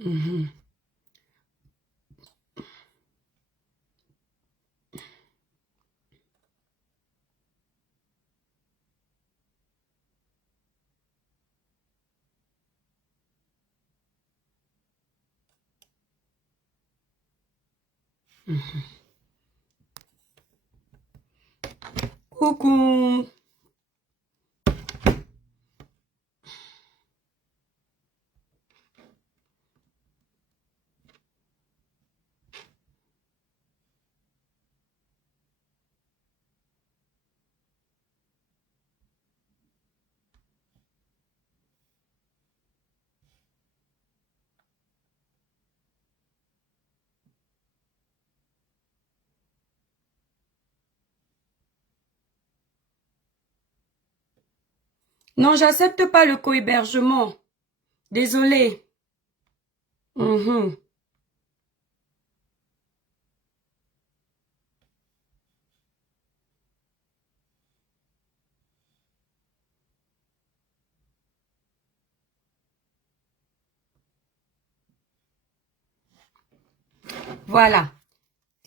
Mhm. Coucou. Non, j'accepte pas le co-hébergement. Désolée. Mhm. Voilà.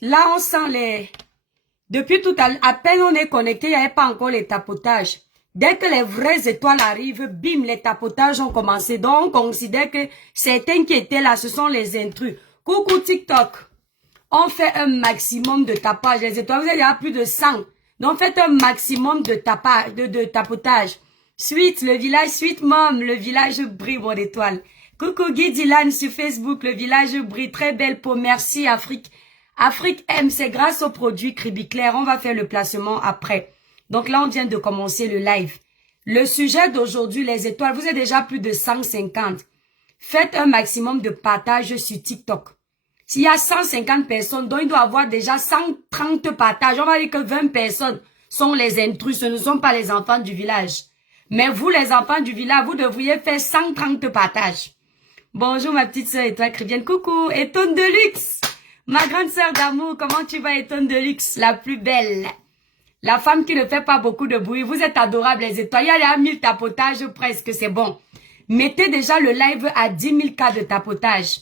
Là, on sent les... Depuis tout à peine on est connecté, il n'y avait pas encore les tapotages. Dès que les vraies étoiles arrivent, bim, les tapotages ont commencé. Donc, on considère que certains qui étaient là, ce sont les intrus. Coucou TikTok. On fait un maximum de tapage. Les étoiles, vous avez déjà plus de 100. Donc, faites un maximum de tapage, de tapotage. Suite, le village, suite mom, le village brille, mon étoile. Coucou Guy Dylan sur Facebook, le village brille, très belle peau. Merci Afrique. Afrique M, c'est grâce au produit Cribiclair. On va faire le placement après. Donc là, on vient de commencer le live. Le sujet d'aujourd'hui, les étoiles, vous êtes déjà plus de 150. Faites un maximum de partage sur TikTok. S'il y a 150 personnes, donc il doit y avoir déjà 130 partages. On va dire que 20 personnes sont les intrus, ce ne sont pas les enfants du village. Mais vous, les enfants du village, vous devriez faire 130 partages. Bonjour ma petite sœur étoile chrétienne. Coucou, Étonne de luxe. Ma grande sœur d'amour, comment tu vas Étonne de luxe, la plus belle. La femme qui ne fait pas beaucoup de bruit. Vous êtes adorables les étoiles. Il y a 1000 tapotages presque, c'est bon. Mettez déjà le live à 10 000 cas de tapotage.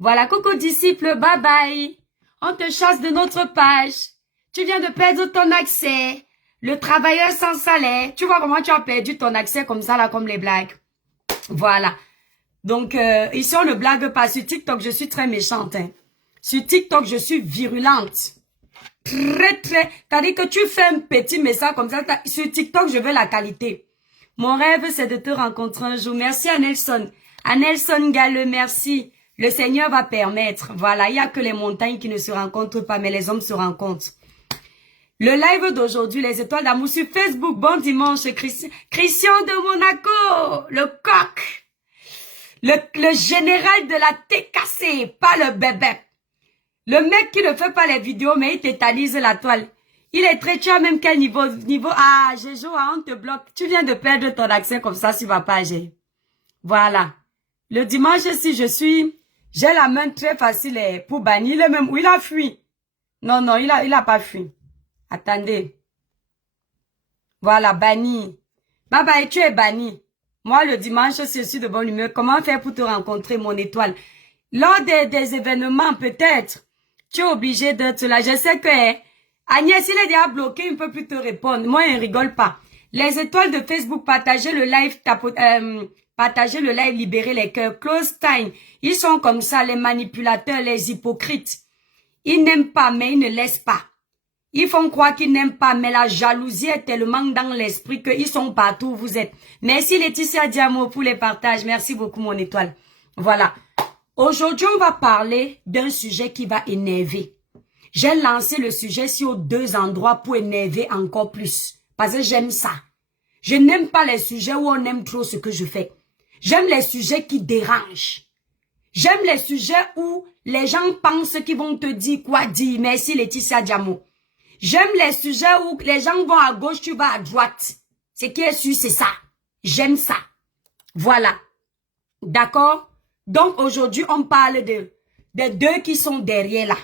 Voilà, coucou disciple, bye bye. On te chasse de notre page. Tu viens de perdre ton accès. Le travailleur sans salaire. Tu vois comment tu as perdu ton accès comme ça, là, comme les blagues. Voilà. Donc, ici, on ne blague pas. Sur TikTok, je suis très méchante. Hein. Sur TikTok, je suis virulente. Très. C'est-à-dire que tu fais un petit message comme ça. Sur TikTok, je veux la qualité. Mon rêve, c'est de te rencontrer un jour. Merci à Nelson. À Nelson Galleux, merci. Le Seigneur va permettre. Voilà, il n'y a que les montagnes qui ne se rencontrent pas, mais les hommes se rencontrent. Le live d'aujourd'hui, les étoiles d'amour sur Facebook. Bon dimanche, Christian de Monaco, le coq. Le général de la TKC, pas le bébé. Le mec qui ne fait pas les vidéos, mais il tétanise la toile. Il est très, tu as même quel niveau, ah, Géjo, on te bloque. Tu viens de perdre ton accès comme ça sur ma page. Voilà. Le dimanche, si j'ai la main très facile pour bannir. Il est même, il a fui. Non, il a pas fui. Attendez. Voilà, banni. Bye bye, tu es banni. Moi, le dimanche, je suis de bonne humeur. Comment faire pour te rencontrer, mon étoile? Lors des événements, peut-être, tu es obligé d'être là. Je sais que Agnès, il est déjà bloqué, il ne peut plus te répondre. Moi, il ne rigole pas. Les étoiles de Facebook, partagez le live, partagez le live, libérez les cœurs. Close time. Ils sont comme ça, les manipulateurs, les hypocrites. Ils n'aiment pas, mais ils ne laissent pas. Ils font croire qu'ils n'aiment pas, mais la jalousie est tellement dans l'esprit qu'ils sont partout où vous êtes. Merci Laetitia Diamo pour les partages. Merci beaucoup, mon étoile. Voilà. Aujourd'hui, on va parler d'un sujet qui va énerver. J'ai lancé le sujet sur 2 endroits pour énerver encore plus. Parce que j'aime ça. Je n'aime pas les sujets où on aime trop ce que je fais. J'aime les sujets qui dérangent. J'aime les sujets où les gens pensent qu'ils vont te dire quoi dire. Merci Laetitia Diamo. J'aime les sujets où les gens vont à gauche, tu vas à droite. Ce qui est sûr, c'est ça. J'aime ça. Voilà. D'accord? Donc aujourd'hui, on parle des 2 qui sont derrière là.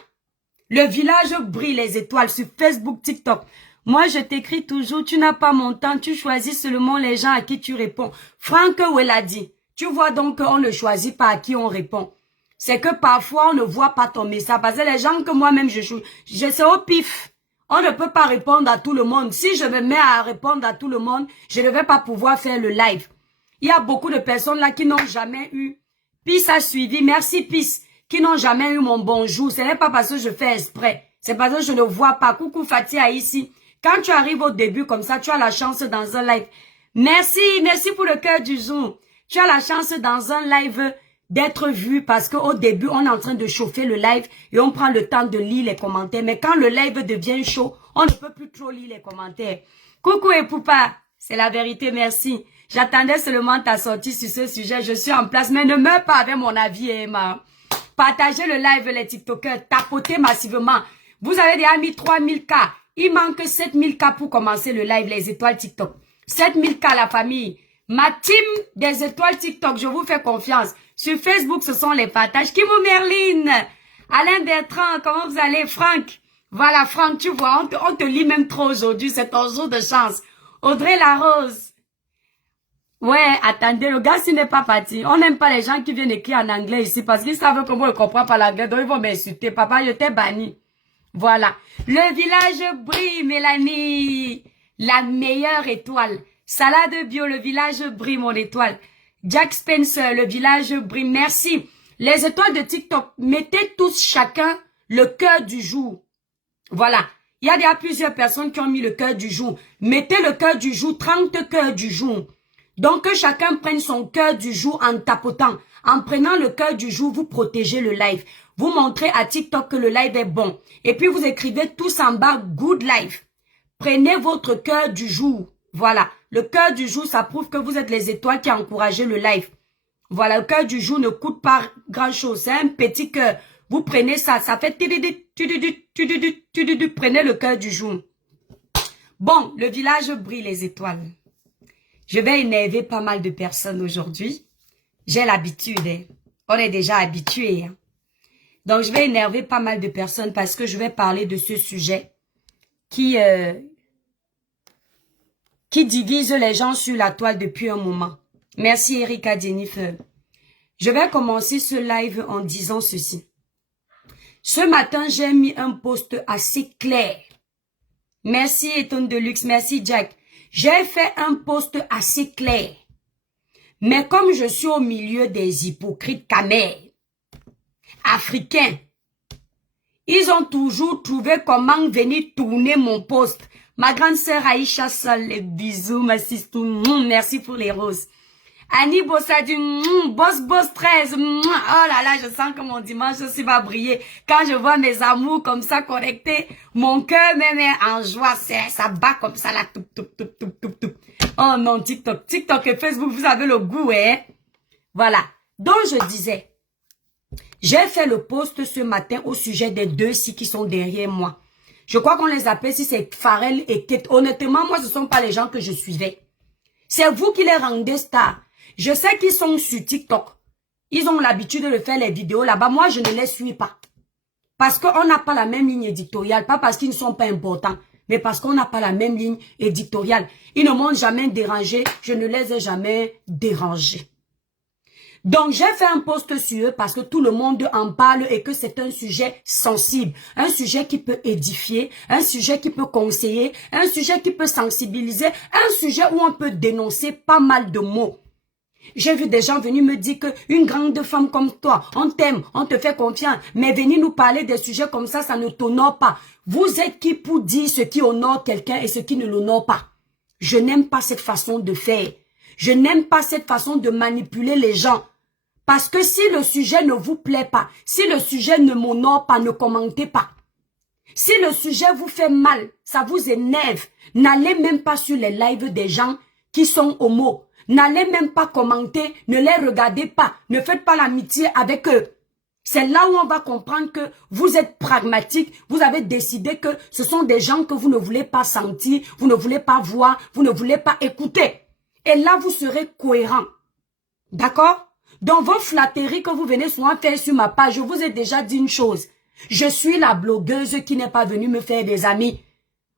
Le village brille les étoiles sur Facebook, TikTok. Moi, je t'écris toujours, tu n'as pas mon temps, tu choisis seulement les gens à qui tu réponds. Franck Weladi, tu vois donc qu'on ne choisit pas à qui on répond. c'est que parfois, on ne voit pas ton message. Parce que les gens que moi-même, je sais au pif. On ne peut pas répondre à tout le monde. Si je me mets à répondre à tout le monde, je ne vais pas pouvoir faire le live. Il y a beaucoup de personnes là qui n'ont jamais eu. Peace a suivi. Merci Peace. Qui n'ont jamais eu mon bonjour. Ce n'est pas parce que je fais exprès. C'est parce que je ne vois pas. Coucou Fatia ici. Quand tu arrives au début comme ça, tu as la chance dans un live. Merci pour le cœur du jour. Tu as la chance dans un live d'être vu parce qu'au début, on est en train de chauffer le live et on prend le temps de lire les commentaires. Mais quand le live devient chaud, on ne peut plus trop lire les commentaires. Coucou et Poupa, c'est la vérité, merci. J'attendais seulement ta sortie sur ce sujet. Je suis en place, mais ne meurs pas avec mon avis, Emma. Partagez le live, les TikTokers, tapotez massivement. Vous avez déjà mis 3000 K. Il manque 7000 K pour commencer le live, les étoiles TikTok. 7000 K, la famille. Ma team des étoiles TikTok, je vous fais confiance. Sur Facebook, ce sont les partages. Kimo Merline, Alain Bertrand, comment vous allez, Franck? Voilà, Franck, tu vois, on te lit même trop aujourd'hui, c'est ton jour de chance. Audrey Larose. Ouais, attendez, le gars, s'il n'est pas parti. On n'aime pas les gens qui viennent écrire en anglais ici parce qu'ils savent comment on ne comprend pas l'anglais, donc ils vont m'insulter. Papa, je t'ai banni. Voilà. Le village brille, Mélanie. La meilleure étoile. Salade bio, le village brille, mon étoile. Jack Spencer, le village brille. Merci. Les étoiles de TikTok, mettez tous chacun le cœur du jour. Voilà. Il y a déjà plusieurs personnes qui ont mis le cœur du jour. Mettez le cœur du jour, 30 cœurs du jour. Donc que chacun prenne son cœur du jour en tapotant. En prenant le cœur du jour, vous protégez le live. Vous montrez à TikTok que le live est bon. Et puis vous écrivez tous en bas, good live. Prenez votre cœur du jour. Voilà. Le cœur du jour, ça prouve que vous êtes les étoiles qui encouragez le live. Voilà, le cœur du jour ne coûte pas grand-chose. C'est un petit cœur. Vous prenez ça, ça fait... Prenez le cœur du jour. Bon, le village brille les étoiles. Je vais énerver pas mal de personnes aujourd'hui. J'ai l'habitude. Hein. On est déjà habitué. Hein. Donc, je vais énerver pas mal de personnes parce que je vais parler de ce sujet qui divise les gens sur la toile depuis un moment. Merci Erika Jennifer. Je vais commencer ce live en disant ceci. Ce matin, j'ai mis un post assez clair. Merci Eton Deluxe, merci Jack. J'ai fait un post assez clair. Mais comme je suis au milieu des hypocrites camers, africains, ils ont toujours trouvé comment venir tourner mon post. Ma grande sœur Aïcha Sol, les bisous, ma sister, merci pour les roses. Annie Bossadi, boss 13, oh là là, je sens que mon dimanche aussi va briller. Quand je vois mes amours comme ça connectés, mon cœur même est en joie, ça bat comme ça là, tout. Oh non, TikTok et Facebook, vous avez le goût, hein. Voilà. Donc je disais, j'ai fait le post ce matin au sujet des deux ci qui sont derrière moi. Je crois qu'on les appelle si c'est Pharrell et Kate. Honnêtement, moi, ce ne sont pas les gens que je suivais. C'est vous qui les rendez stars. Je sais qu'ils sont sur TikTok. Ils ont l'habitude de faire les vidéos là-bas. Moi, je ne les suis pas. Parce qu'on n'a pas la même ligne éditoriale. Pas parce qu'ils ne sont pas importants. Mais parce qu'on n'a pas la même ligne éditoriale. Ils ne m'ont jamais dérangé. Je ne les ai jamais dérangés. Donc, j'ai fait un post sur eux parce que tout le monde en parle et que c'est un sujet sensible. Un sujet qui peut édifier, un sujet qui peut conseiller, un sujet qui peut sensibiliser, un sujet où on peut dénoncer pas mal de mots. J'ai vu des gens venir me dire que une grande femme comme toi, on t'aime, on te fait confiance, mais venir nous parler des sujets comme ça ne t'honore pas. Vous êtes qui pour dire ce qui honore quelqu'un et ce qui ne l'honore pas? Je n'aime pas cette façon de faire. Je n'aime pas cette façon de manipuler les gens. Parce que si le sujet ne vous plaît pas, si le sujet ne m'honore pas, ne commentez pas. Si le sujet vous fait mal, ça vous énerve, n'allez même pas sur les lives des gens qui sont homos. N'allez même pas commenter, ne les regardez pas, ne faites pas l'amitié avec eux. C'est là où on va comprendre que vous êtes pragmatique, vous avez décidé que ce sont des gens que vous ne voulez pas sentir, vous ne voulez pas voir, vous ne voulez pas écouter. Et là, vous serez cohérent. D'accord? Dans vos flatteries que vous venez souvent faire sur ma page, je vous ai déjà dit une chose. Je suis la blogueuse qui n'est pas venue me faire des amis.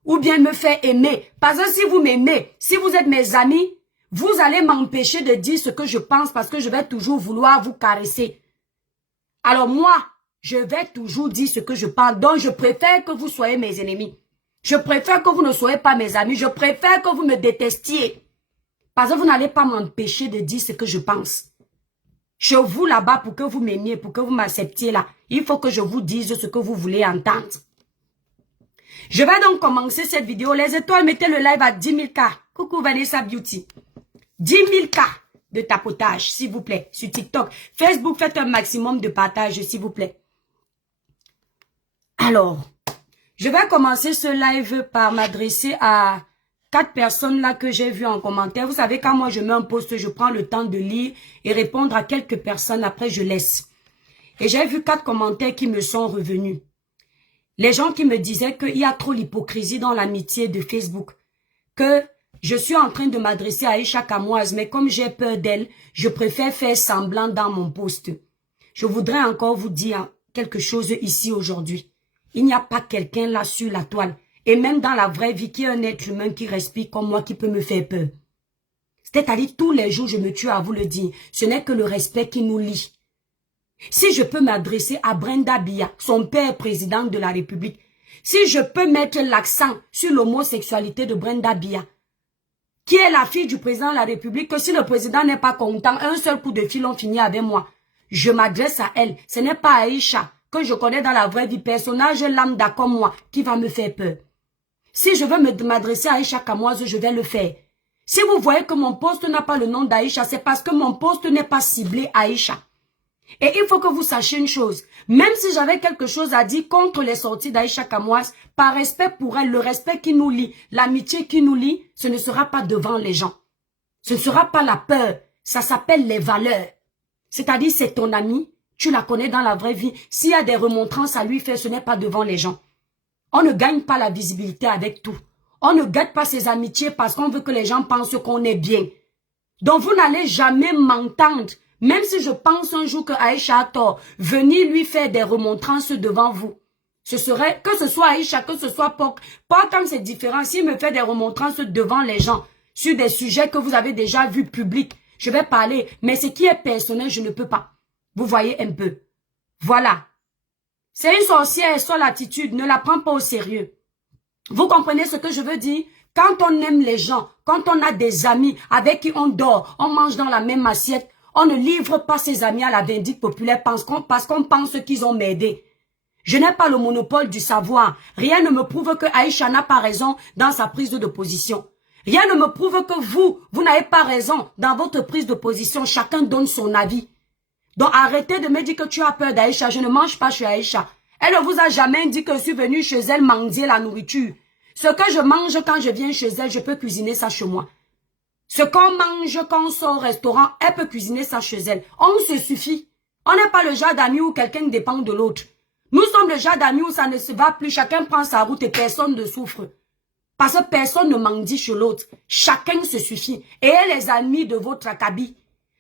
Ou bien me faire aimer. Parce que si vous m'aimez, si vous êtes mes amis, vous allez m'empêcher de dire ce que je pense parce que je vais toujours vouloir vous caresser. Alors moi, je vais toujours dire ce que je pense. Donc, je préfère que vous soyez mes ennemis. Je préfère que vous ne soyez pas mes amis. Je préfère que vous me détestiez. Parce que vous n'allez pas m'empêcher de dire ce que je pense. Chez vous là-bas, pour que vous m'aimiez, pour que vous m'acceptiez là, il faut que je vous dise ce que vous voulez entendre. Je vais donc commencer cette vidéo. Les étoiles, mettez le live à 10 000 K. Coucou Vanessa Beauty. 10 000 K de tapotage, s'il vous plaît, sur TikTok. Facebook, faites un maximum de partage, s'il vous plaît. Alors, je vais commencer ce live par m'adresser à 4 personnes là que j'ai vues en commentaire. Vous savez, quand moi je mets un post, je prends le temps de lire et répondre à quelques personnes. Après, je laisse. Et j'ai vu 4 commentaires qui me sont revenus. Les gens qui me disaient qu'il y a trop l'hypocrisie dans l'amitié de Facebook. Que je suis en train de m'adresser à Aïcha Kamoise, mais comme j'ai peur d'elle, je préfère faire semblant dans mon post. Je voudrais encore vous dire quelque chose ici aujourd'hui. Il n'y a pas quelqu'un là sur la toile, et même dans la vraie vie, qui est un être humain qui respire comme moi, qui peut me faire peur. C'est-à-dire, tous les jours, je me tue à vous le dire. Ce n'est que le respect qui nous lie. Si je peux m'adresser à Brenda Biya, son père président de la République, si je peux mettre l'accent sur l'homosexualité de Brenda Biya, qui est la fille du président de la République, que si le président n'est pas content, un seul coup de fil, on finit avec moi. Je m'adresse à elle. Ce n'est pas Aïcha, que je connais dans la vraie vie, personnage lambda comme moi, qui va me faire peur. Si je veux m'adresser à Aïcha Kamoise, je vais le faire. Si vous voyez que mon poste n'a pas le nom d'Aïcha, c'est parce que mon poste n'est pas ciblé Aïcha. Et il faut que vous sachiez une chose. Même si j'avais quelque chose à dire contre les sorties d'Aïcha Kamoise, par respect pour elle, le respect qui nous lie, l'amitié qui nous lie, ce ne sera pas devant les gens. Ce ne sera pas la peur. Ça s'appelle les valeurs. C'est-à-dire, c'est ton ami, tu la connais dans la vraie vie. S'il y a des remontrances à lui faire, ce n'est pas devant les gens. On ne gagne pas la visibilité avec tout. On ne gâte pas ses amitiés parce qu'on veut que les gens pensent qu'on est bien. Donc, vous n'allez jamais m'entendre. Même si je pense un jour que Aïcha a tort, venir lui faire des remontrances devant vous. Ce serait, que ce soit Aïcha, que ce soit Pok, pas quand c'est différent. S'il me fait des remontrances devant les gens, sur des sujets que vous avez déjà vus publics, je vais parler. Mais ce qui est personnel, je ne peux pas. Vous voyez un peu. Voilà. C'est une sorcière, son attitude, ne la prends pas au sérieux. Vous comprenez ce que je veux dire? Quand on aime les gens, quand on a des amis avec qui on dort, on mange dans la même assiette, on ne livre pas ses amis à la vindicte populaire parce qu'on pense qu'ils ont m'aidé. Je n'ai pas le monopole du savoir. Rien ne me prouve que Aïcha n'a pas raison dans sa prise de position. Rien ne me prouve que vous n'avez pas raison dans votre prise de position. Chacun donne son avis. Donc arrêtez de me dire que tu as peur d'Aïcha. Je ne mange pas chez Aïcha. Elle ne vous a jamais dit que je suis venue chez elle mendier la nourriture. Ce que je mange quand je viens chez elle, je peux cuisiner ça chez moi. Ce qu'on mange quand on sort au restaurant, elle peut cuisiner ça chez elle. On se suffit. On n'est pas le genre d'amis où quelqu'un dépend de l'autre. Nous sommes le genre d'amis où ça ne se va plus. Chacun prend sa route et personne ne souffre. Parce que personne ne mendie chez l'autre. Chacun se suffit. Et les amis de votre acabit.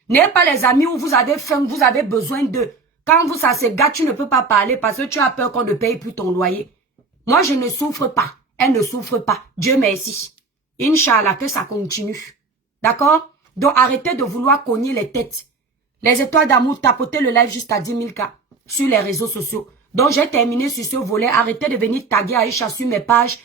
N'ayez pas les amis où vous avez faim, vous avez besoin d'eux. Quand ça se gâte, tu ne peux pas parler parce que tu as peur qu'on ne paye plus ton loyer. Moi, je ne souffre pas. Elle ne souffre pas. Dieu merci. Inch'Allah, que ça continue. D'accord? Donc, arrêtez de vouloir cogner les têtes. Les étoiles d'amour, tapotez le live jusqu'à 10 000 K sur les réseaux sociaux. Donc, j'ai terminé sur ce volet. Arrêtez de venir taguer Aïcha sur mes pages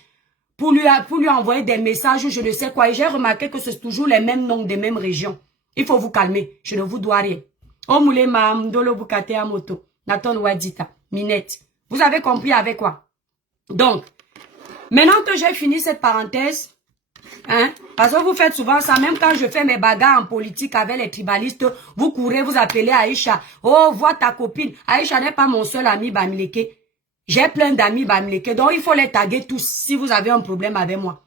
pour lui envoyer des messages ou je ne sais quoi. Et j'ai remarqué que c'est toujours les mêmes noms des mêmes régions. Il faut vous calmer. Je ne vous dois rien. Omoule Mam, Dolo Bukate Amoto, Nathan Wadita, Minette. Vous avez compris avec quoi? Donc, maintenant que j'ai fini cette parenthèse, hein, parce que vous faites souvent ça, même quand je fais mes bagarres en politique avec les tribalistes, vous courez, vous appelez Aïcha. Oh, vois ta copine. Aïcha n'est pas mon seul ami Bamileke. J'ai plein d'amis Bamileke, donc il faut les taguer tous si vous avez un problème avec moi.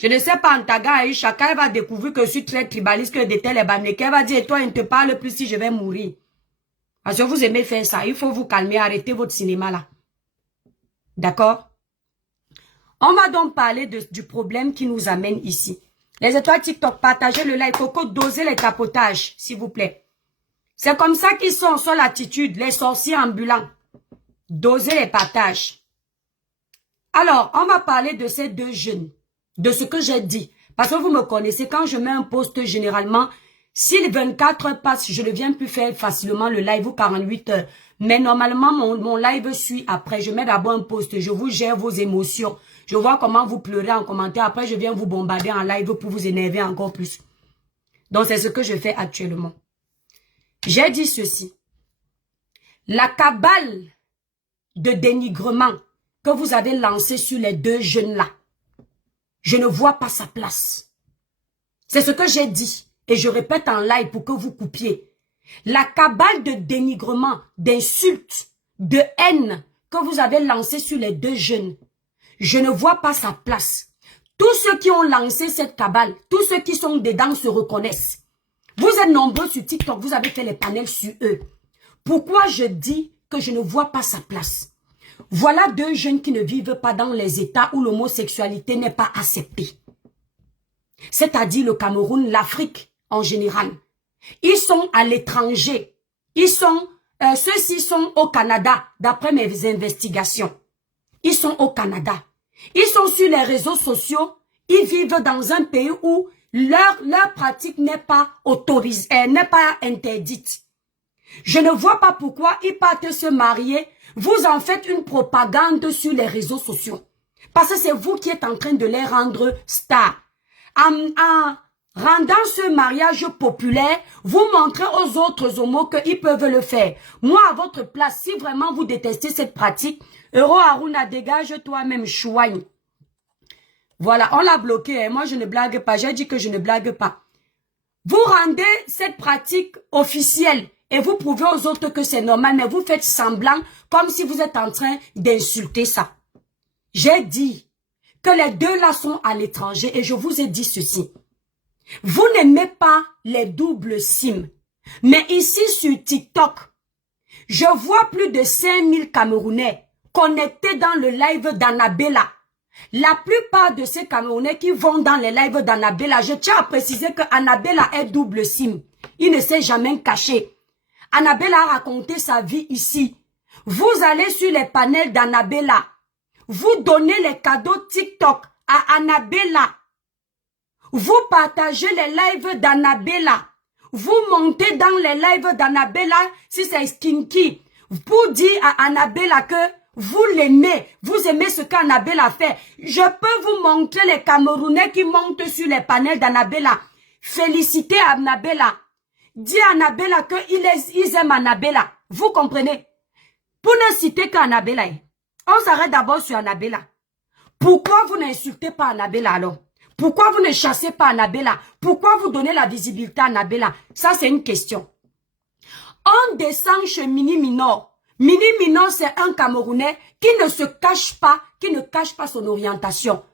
Je ne sais pas en taguant Aïcha, quand elle va découvrir que je suis très tribaliste, que de tels Bamileke, elle va dire, toi, il ne te parle plus si je vais mourir. Parce que vous aimez faire ça, il faut vous calmer, arrêtez votre cinéma là. D'accord? On va donc parler du problème qui nous amène ici. Les étoiles TikTok, partagez le like, Coco, dosez les tapotages, s'il vous plaît. C'est comme ça qu'ils sont sur l'attitude, les sorciers ambulants. Dosez les partages. Alors, on va parler de ces deux jeunes, de ce que j'ai dit. Parce que vous me connaissez, quand je mets un post, généralement, Si les 24 heures passent, je ne viens plus faire facilement le live ou 48 heures. Mais normalement, mon live suit après. Je mets d'abord un post. Je vous gère vos émotions. Je vois comment vous pleurez en commentaire. Après, je viens vous bombarder en live pour vous énerver encore plus. Donc, c'est ce que je fais actuellement. J'ai dit ceci. La cabale de dénigrement que vous avez lancée sur les deux jeunes-là, je ne vois pas sa place. C'est ce que j'ai dit. Et je répète en live pour que vous coupiez. La cabale de dénigrement, d'insultes, de haine que vous avez lancée sur les deux jeunes, je ne vois pas sa place. Tous ceux qui ont lancé cette cabale, tous ceux qui sont dedans se reconnaissent. Vous êtes nombreux sur TikTok, vous avez fait les panels sur eux. Pourquoi je dis que je ne vois pas sa place? Voilà deux jeunes qui ne vivent pas dans les États où l'homosexualité n'est pas acceptée. C'est-à-dire le Cameroun, l'Afrique en général. Ils sont à l'étranger. Ceux-ci sont au Canada, d'après mes investigations. Ils sont au Canada. Ils sont sur les réseaux sociaux. Ils vivent dans un pays où leur pratique n'est pas autorisée, n'est pas interdite. Je ne vois pas pourquoi ils partent se marier. Vous en faites une propagande sur les réseaux sociaux. Parce que c'est vous qui êtes en train de les rendre stars. En rendant ce mariage populaire, vous montrez aux autres homos qu'ils peuvent le faire. Moi, à votre place, si vraiment vous détestez cette pratique, Euro Aruna, dégage toi-même, chouagne. Voilà, on l'a bloqué. Hein. Moi, je ne blague pas. J'ai dit que je ne blague pas. Vous rendez cette pratique officielle et vous prouvez aux autres que c'est normal, mais vous faites semblant comme si vous êtes en train d'insulter ça. J'ai dit que les deux là sont à l'étranger et je vous ai dit ceci. Vous n'aimez pas les doubles SIM. Mais ici sur TikTok, je vois plus de 5000 Camerounais connectés dans le live d'Annabella. La plupart de ces Camerounais qui vont dans les lives d'Annabella, je tiens à préciser que Annabella est double SIM. Il ne s'est jamais caché. Annabella a raconté sa vie ici. Vous allez sur les panels d'Annabella. Vous donnez les cadeaux TikTok à Annabella. Vous partagez les lives d'Annabella. Vous montez dans les lives d'Annabella si c'est Skinky. Pour dire à Annabella que vous l'aimez. Vous aimez ce qu'Annabella fait. Je peux vous montrer les Camerounais qui montent sur les panels d'Annabella. Félicitez Annabella. Dis à Annabella qu'ils aiment Annabella. Vous comprenez? Pour ne citer qu'Annabella. On s'arrête d'abord sur Annabella. Pourquoi vous n'insultez pas Annabella alors? Pourquoi vous ne chassez pas Annabella? Pourquoi vous donnez la visibilité à Annabella? Ça, c'est une question. On descend chez Mini Minor. Mini Minor, c'est un Camerounais qui ne se cache pas, qui ne cache pas son orientation.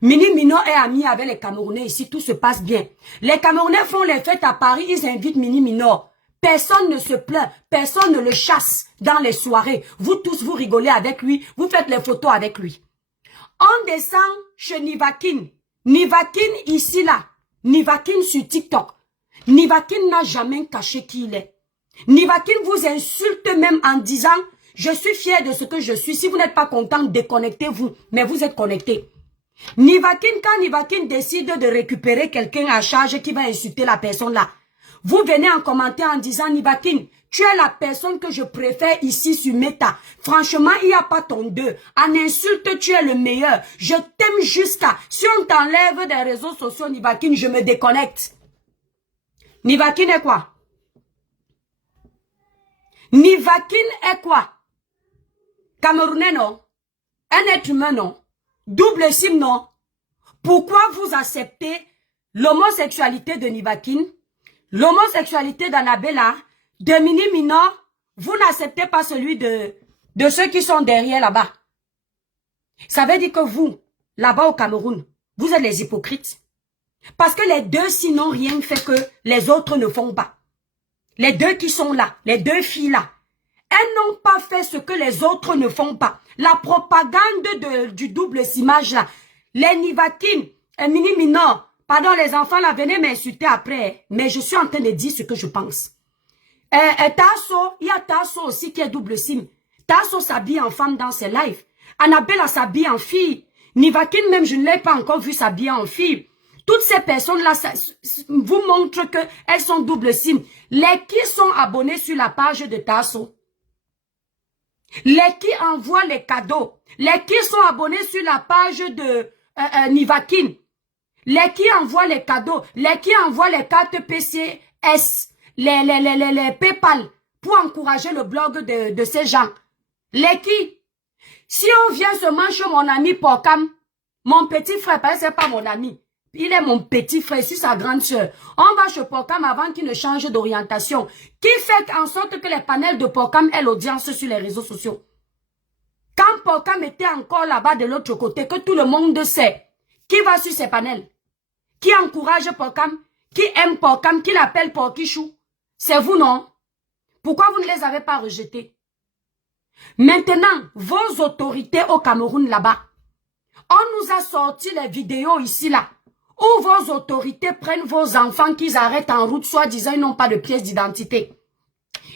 Mini Minor est ami avec les Camerounais ici, tout se passe bien. Les Camerounais font les fêtes à Paris, ils invitent Mini Minor. Personne ne se plaint, personne ne le chasse dans les soirées. Vous tous, vous rigolez avec lui, vous faites les photos avec lui. On descend chez Nivakin. Nivakin ici là, Nivakin sur TikTok. Nivakin n'a jamais caché qui il est. Nivakin vous insulte même en disant « Je suis fier de ce que je suis. Si vous n'êtes pas content, déconnectez-vous. » Mais vous êtes connecté. Nivakin, quand Nivakin décide de récupérer quelqu'un à charge qui va insulter la personne là, vous venez en commentaire en disant « Nivakin, tu es la personne que je préfère ici sur Meta. Franchement, il n'y a pas ton deux. En insulte, tu es le meilleur. Je t'aime jusqu'à... Si on t'enlève des réseaux sociaux, Nivakin, je me déconnecte. » Nivakin est quoi? Nivakin est quoi? Camerounais, non? Un être humain, non? Double SIM, non? Pourquoi vous acceptez l'homosexualité de Nivakin, l'homosexualité d'Annabella, de Mini Minor? Vous n'acceptez pas celui de ceux qui sont derrière là-bas. Ça veut dire que vous, là-bas au Cameroun, vous êtes les hypocrites. Parce que les deux, sinon, rien fait que les autres ne font pas. Les deux qui sont là, les deux filles là, elles n'ont pas fait ce que les autres ne font pas. La propagande du double simage là, les Nivakin, Mini Minor, pardon les enfants là, venez m'insulter après, mais je suis en train de dire ce que je pense. Tasso, il y a Tasso aussi qui est double sim. Tasso s'habille en femme dans ses lives. Annabella s'habille en fille. Nivakin même, je ne l'ai pas encore vu s'habiller en fille. Toutes ces personnes-là vous montrent qu'elles sont double SIM. Les qui sont abonnés sur la page de Tasso. Les qui envoient les cadeaux. Les qui sont abonnés sur la page de Nivakin. Les qui envoient les cadeaux. Les qui envoient les cartes PCS. Les PayPal. Pour encourager le blog de ces gens. Les qui. Si on vient seulement chez mon ami Porcam, mon petit frère, parce que c'est pas mon ami. Il est mon petit frère, c'est sa grande soeur. On va chez Porcam avant qu'il ne change d'orientation. Qui fait en sorte que les panels de Porcam aient l'audience sur les réseaux sociaux. Quand Porcam était encore là-bas de l'autre côté, que tout le monde sait, qui va sur ces panels? Qui encourage Porcam? Qui aime Porcam? Qui l'appelle Porkichou? C'est vous, non? Pourquoi vous ne les avez pas rejetés? Maintenant, vos autorités au Cameroun là-bas, on nous a sorti les vidéos ici là, où vos autorités prennent vos enfants qu'ils arrêtent en route, soi-disant ils n'ont pas de pièce d'identité.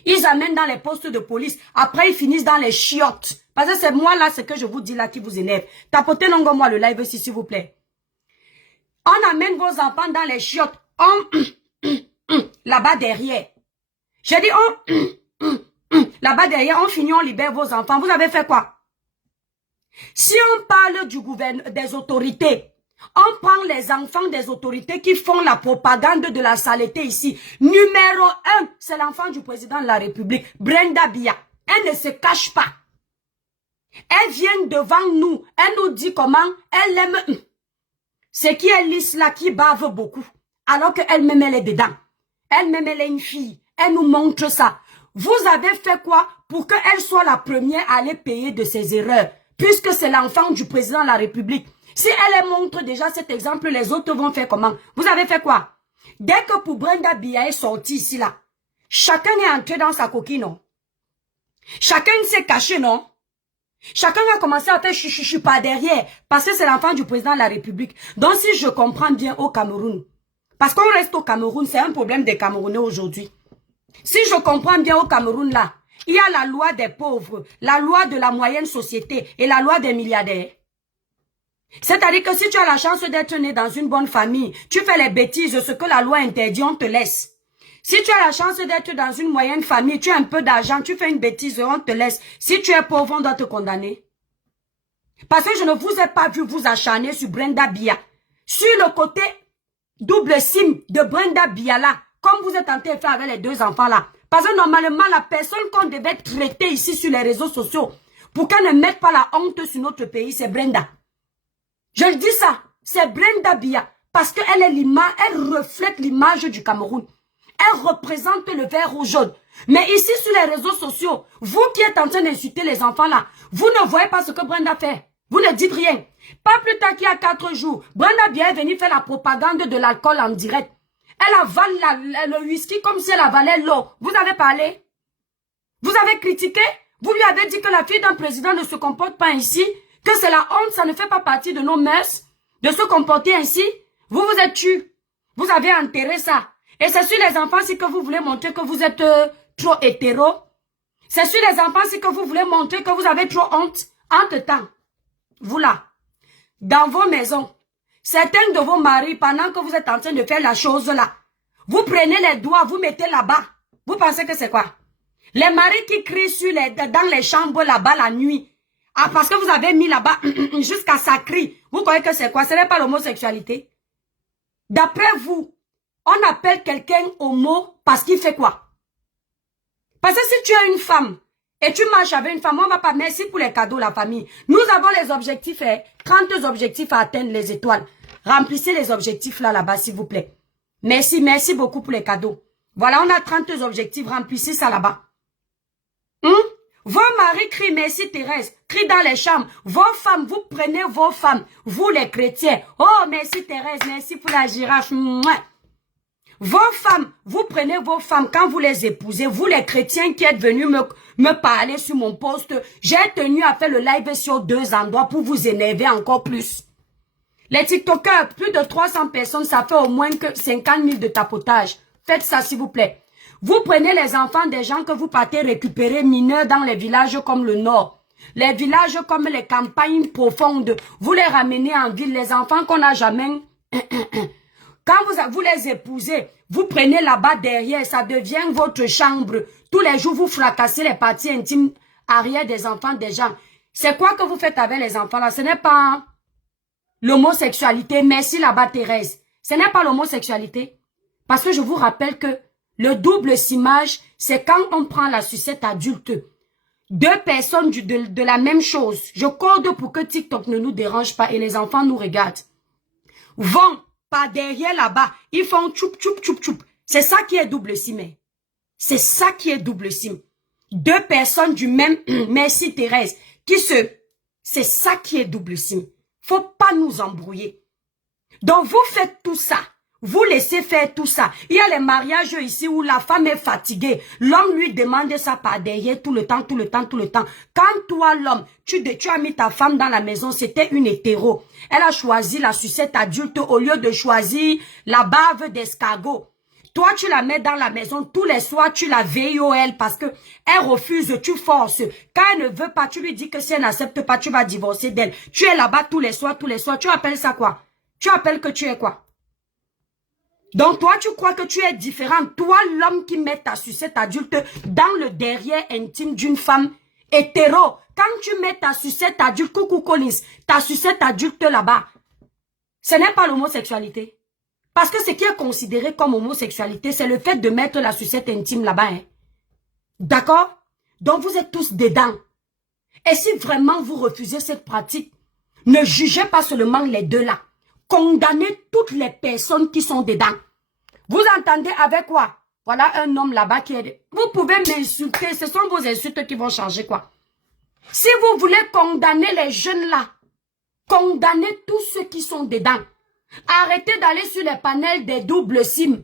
Ils amènent dans les postes de police, après ils finissent dans les chiottes. Parce que c'est moi là, ce que je vous dis là qui vous énerve. Tapotez moi le live ici s'il vous plaît. On amène vos enfants dans les chiottes, là-bas derrière. J'ai dit là-bas derrière, on finit, on libère vos enfants. Vous avez fait quoi? Si on parle du gouvernement, des autorités, on prend les enfants des autorités qui font la propagande de la saleté ici. Numéro 1, c'est l'enfant du président de la République, Brenda Bia. Elle ne se cache pas. Elle vient devant nous. Elle nous dit comment elle aime. C'est qui elle lisse là qui bave beaucoup. Alors qu'elle-même elle est dedans. Elle-même elle est une fille. Elle nous montre ça. Vous avez fait quoi pour qu'elle soit la première à aller payer de ses erreurs? Puisque c'est l'enfant du président de la République. Si elle montre déjà cet exemple, les autres vont faire comment? Vous avez fait quoi? Dès que pour Brenda Bia est sorti ici là, chacun est entré dans sa coquille, non? Chacun s'est caché, non? Chacun a commencé à faire chuchuchu par derrière, parce que c'est l'enfant du président de la République. Donc si je comprends bien au Cameroun, parce qu'on reste au Cameroun, c'est un problème des Camerounais aujourd'hui. Si je comprends bien au Cameroun là, il y a la loi des pauvres, la loi de la moyenne société et la loi des milliardaires. C'est-à-dire que si tu as la chance d'être né dans une bonne famille, tu fais les bêtises, ce que la loi interdit, on te laisse. Si tu as la chance d'être dans une moyenne famille, tu as un peu d'argent, tu fais une bêtise, on te laisse. Si tu es pauvre, on doit te condamner. Parce que je ne vous ai pas vu vous acharner sur Brenda Bia. Sur le côté double SIM de Brenda Bia là, comme vous êtes en train de faire avec les deux enfants là. Parce que normalement, la personne qu'on devait traiter ici sur les réseaux sociaux, pour qu'elle ne mette pas la honte sur notre pays, c'est Brenda. Je le dis ça, c'est Brenda Bia. Parce qu'elle est l'image, elle reflète l'image du Cameroun. Elle représente le vert rouge jaune. Mais ici, sur les réseaux sociaux, vous qui êtes en train d'insulter les enfants là, vous ne voyez pas ce que Brenda fait. Vous ne dites rien. Pas plus tard qu'il y a 4 jours, Brenda Bia est venue faire la propagande de l'alcool en direct. Elle avale le whisky comme si elle avalait l'eau. Vous avez parlé? Vous avez critiqué? Vous lui avez dit que la fille d'un président ne se comporte pas ainsi? Que c'est la honte, ça ne fait pas partie de nos mœurs de se comporter ainsi? Vous vous êtes tu. Vous avez enterré ça. Et c'est sur les enfants si que vous voulez montrer que vous êtes trop hétéro. C'est sur les enfants si que vous voulez montrer que vous avez trop honte. Entre-temps, vous là, dans vos maisons, certains de vos maris, pendant que vous êtes en train de faire la chose là, vous prenez les doigts, vous mettez là-bas. Vous pensez que c'est quoi? Les maris qui crient dans les chambres là-bas la nuit. Ah, parce que vous avez mis là-bas jusqu'à ça crie. Vous croyez que c'est quoi? Ce n'est pas l'homosexualité. D'après vous, on appelle quelqu'un homo parce qu'il fait quoi? Parce que si tu es une femme et tu marches avec une femme, on va pas merci pour les cadeaux, la famille. Nous avons les objectifs, 30 objectifs à atteindre les étoiles. Remplissez les objectifs là-bas, s'il vous plaît. Merci, merci beaucoup pour les cadeaux. Voilà, on a 30 objectifs, remplissez ça là-bas. Vos maris crient merci Thérèse, crient dans les chambres. Vos femmes, vous prenez vos femmes, vous les chrétiens. Oh, merci Thérèse, merci pour la girafe. Mouah. Vos femmes, vous prenez vos femmes quand vous les épousez, vous les chrétiens qui êtes venus me parler sur mon poste, j'ai tenu à faire le live sur 2 endroits pour vous énerver encore plus. Les TikTokers, plus de 300 personnes, ça fait au moins que 50 000 de tapotage. Faites ça s'il vous plaît. Vous prenez les enfants des gens que vous partez récupérer mineurs dans les villages comme le Nord. Les villages comme les campagnes profondes. Vous les ramenez en ville. Les enfants qu'on n'a jamais Quand vous les épousez, vous prenez là-bas derrière, ça devient votre chambre. Tous les jours, vous fracassez les parties intimes arrière des enfants des gens. C'est quoi que vous faites avec les enfants là? Ce n'est pas l'homosexualité. Merci là-bas, Thérèse. Ce n'est pas l'homosexualité. Parce que je vous rappelle que le double simage, c'est quand on prend la sucette adulte. Deux personnes de la même chose. Je code pour que TikTok ne nous dérange pas et les enfants nous regardent. Vont par derrière là-bas. Ils font tchoup, tchoup, tchoup, tchoup. C'est ça qui est double sim. C'est ça qui est double sim. Deux personnes du même, merci Thérèse, c'est ça qui est double sim. Faut pas nous embrouiller. Donc vous faites tout ça. Vous laissez faire tout ça. Il y a les mariages ici où la femme est fatiguée. L'homme lui demande ça par derrière tout le temps, tout le temps, tout le temps. Quand toi, l'homme, tu as mis ta femme dans la maison, c'était une hétéro. Elle a choisi la sucette adulte au lieu de choisir la bave d'escargot. Toi, tu la mets dans la maison, tous les soirs, tu la VOL parce que elle refuse, tu forces. Quand elle ne veut pas, tu lui dis que si elle n'accepte pas, tu vas divorcer d'elle. Tu es là-bas tous les soirs. Tu appelles ça quoi? Tu appelles que tu es quoi? Donc toi, tu crois que tu es différent. Toi, l'homme qui met ta sucette adulte dans le derrière intime d'une femme hétéro. Quand tu mets ta sucette adulte, coucou Collins, ta sucette adulte là-bas, ce n'est pas l'homosexualité. Parce que ce qui est considéré comme homosexualité, c'est le fait de mettre la sucette intime là-bas. Hein. D'accord? Donc vous êtes tous dedans. Et si vraiment vous refusez cette pratique, ne jugez pas seulement les deux là. Condamnez toutes les personnes qui sont dedans. Vous entendez avec quoi? Voilà un homme là-bas qui est... Vous pouvez m'insulter, ce sont vos insultes qui vont changer quoi? Si vous voulez condamner les jeunes là, condamnez tous ceux qui sont dedans. Arrêtez d'aller sur les panels des doubles SIM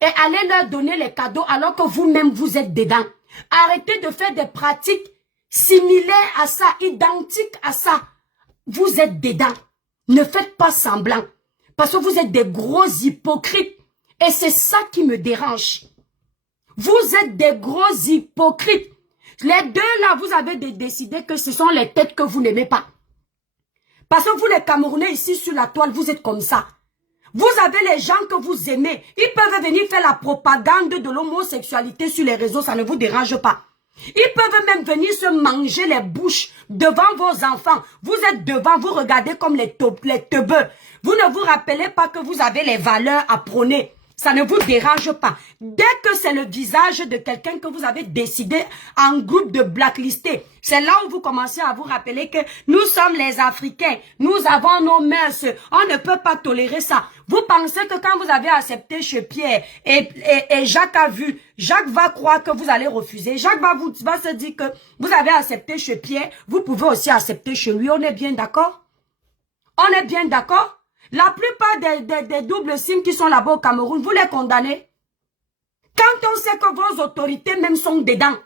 et allez leur donner les cadeaux alors que vous-même vous êtes dedans. Arrêtez de faire des pratiques similaires à ça, identiques à ça. Vous êtes dedans. Ne faites pas semblant. Parce que vous êtes des gros hypocrites. Et c'est ça qui me dérange. Vous êtes des gros hypocrites. Les deux là, vous avez décidé que ce sont les têtes que vous n'aimez pas. Parce que vous les Camerounais ici sur la toile, vous êtes comme ça. Vous avez les gens que vous aimez. Ils peuvent venir faire la propagande de l'homosexualité sur les réseaux, ça ne vous dérange pas. Ils peuvent même venir se manger les bouches devant vos enfants. Vous êtes devant, vous regardez comme les teubeux. Vous ne vous rappelez pas que vous avez les valeurs à prôner. Ça ne vous dérange pas. Dès que c'est le visage de quelqu'un que vous avez décidé en groupe de blacklister, c'est là où vous commencez à vous rappeler que nous sommes les Africains. Nous avons nos mœurs. On ne peut pas tolérer ça. Vous pensez que quand vous avez accepté chez Pierre et Jacques a vu, Jacques va croire que vous allez refuser. Jacques va se dire que vous avez accepté chez Pierre, vous pouvez aussi accepter chez lui. On est bien d'accord? On est bien d'accord? La plupart des doubles SIM qui sont là-bas au Cameroun, vous les condamnez. Quand on sait que vos autorités même sont dedans,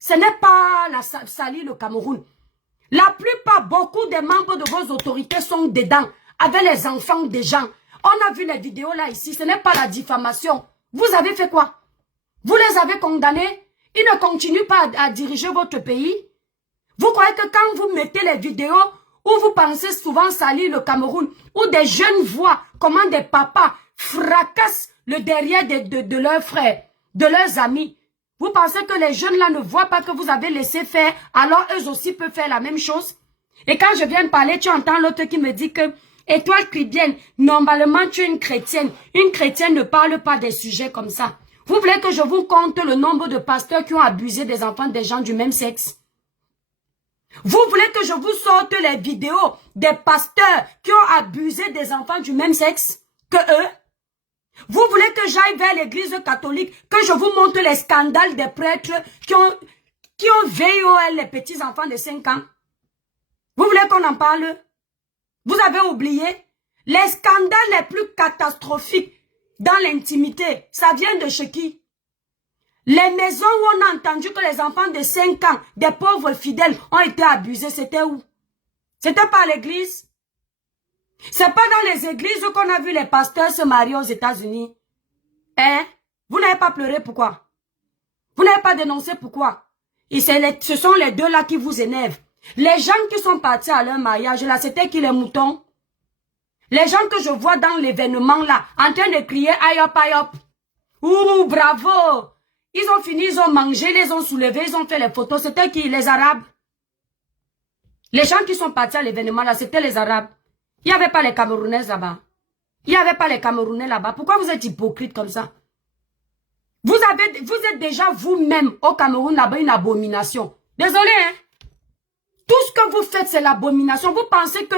ce n'est pas la salir le Cameroun. La plupart, beaucoup des membres de vos autorités sont dedans, avec les enfants des gens. On a vu les vidéos là ici, ce n'est pas la diffamation. Vous avez fait quoi? Vous les avez condamnés? Ils ne continuent pas à diriger votre pays? Vous croyez que quand vous mettez les vidéos où vous pensez souvent salir le Cameroun, où des jeunes voient comment des papas fracassent le derrière de leurs frères, de leurs amis. Vous pensez que les jeunes là ne voient pas que vous avez laissé faire, alors eux aussi peuvent faire la même chose? Et quand je viens parler, tu entends l'autre qui me dit que, Étoile chrétienne, normalement tu es une chrétienne. Une chrétienne ne parle pas des sujets comme ça. Vous voulez que je vous compte le nombre de pasteurs qui ont abusé des enfants des gens du même sexe? Vous voulez que je vous sorte les vidéos des pasteurs qui ont abusé des enfants du même sexe que eux? Vous voulez que j'aille vers l'église catholique, que je vous montre les scandales des prêtres qui ont VOL les petits enfants de 5 ans? Vous voulez qu'on en parle? Vous avez oublié? Les scandales les plus catastrophiques dans l'intimité, ça vient de chez qui? Les maisons où on a entendu que les enfants de 5 ans, des pauvres fidèles, ont été abusés, c'était où? C'était pas l'église? C'est pas dans les églises qu'on a vu les pasteurs se marier aux États-Unis. Hein? Vous n'avez pas pleuré, pourquoi? Vous n'avez pas dénoncé, pourquoi? Et ce sont les deux là qui vous énervent. Les gens qui sont partis à leur mariage, là, c'était qui les moutons? Les gens que je vois dans l'événement là, en train de crier aïe hop aïe hop. Ouh, bravo. Ils ont fini, ils ont mangé, ils les ont soulevés, ils ont fait les photos. C'était qui? Les Arabes. Les gens qui sont partis à l'événement là, c'était les Arabes. Il n'y avait pas les Camerounais là-bas. Il n'y avait pas les Camerounais là-bas. Pourquoi vous êtes hypocrite comme ça? Vous êtes déjà vous-même au Cameroun là-bas une abomination. Désolé, hein. Tout ce que vous faites, c'est l'abomination. Vous pensez que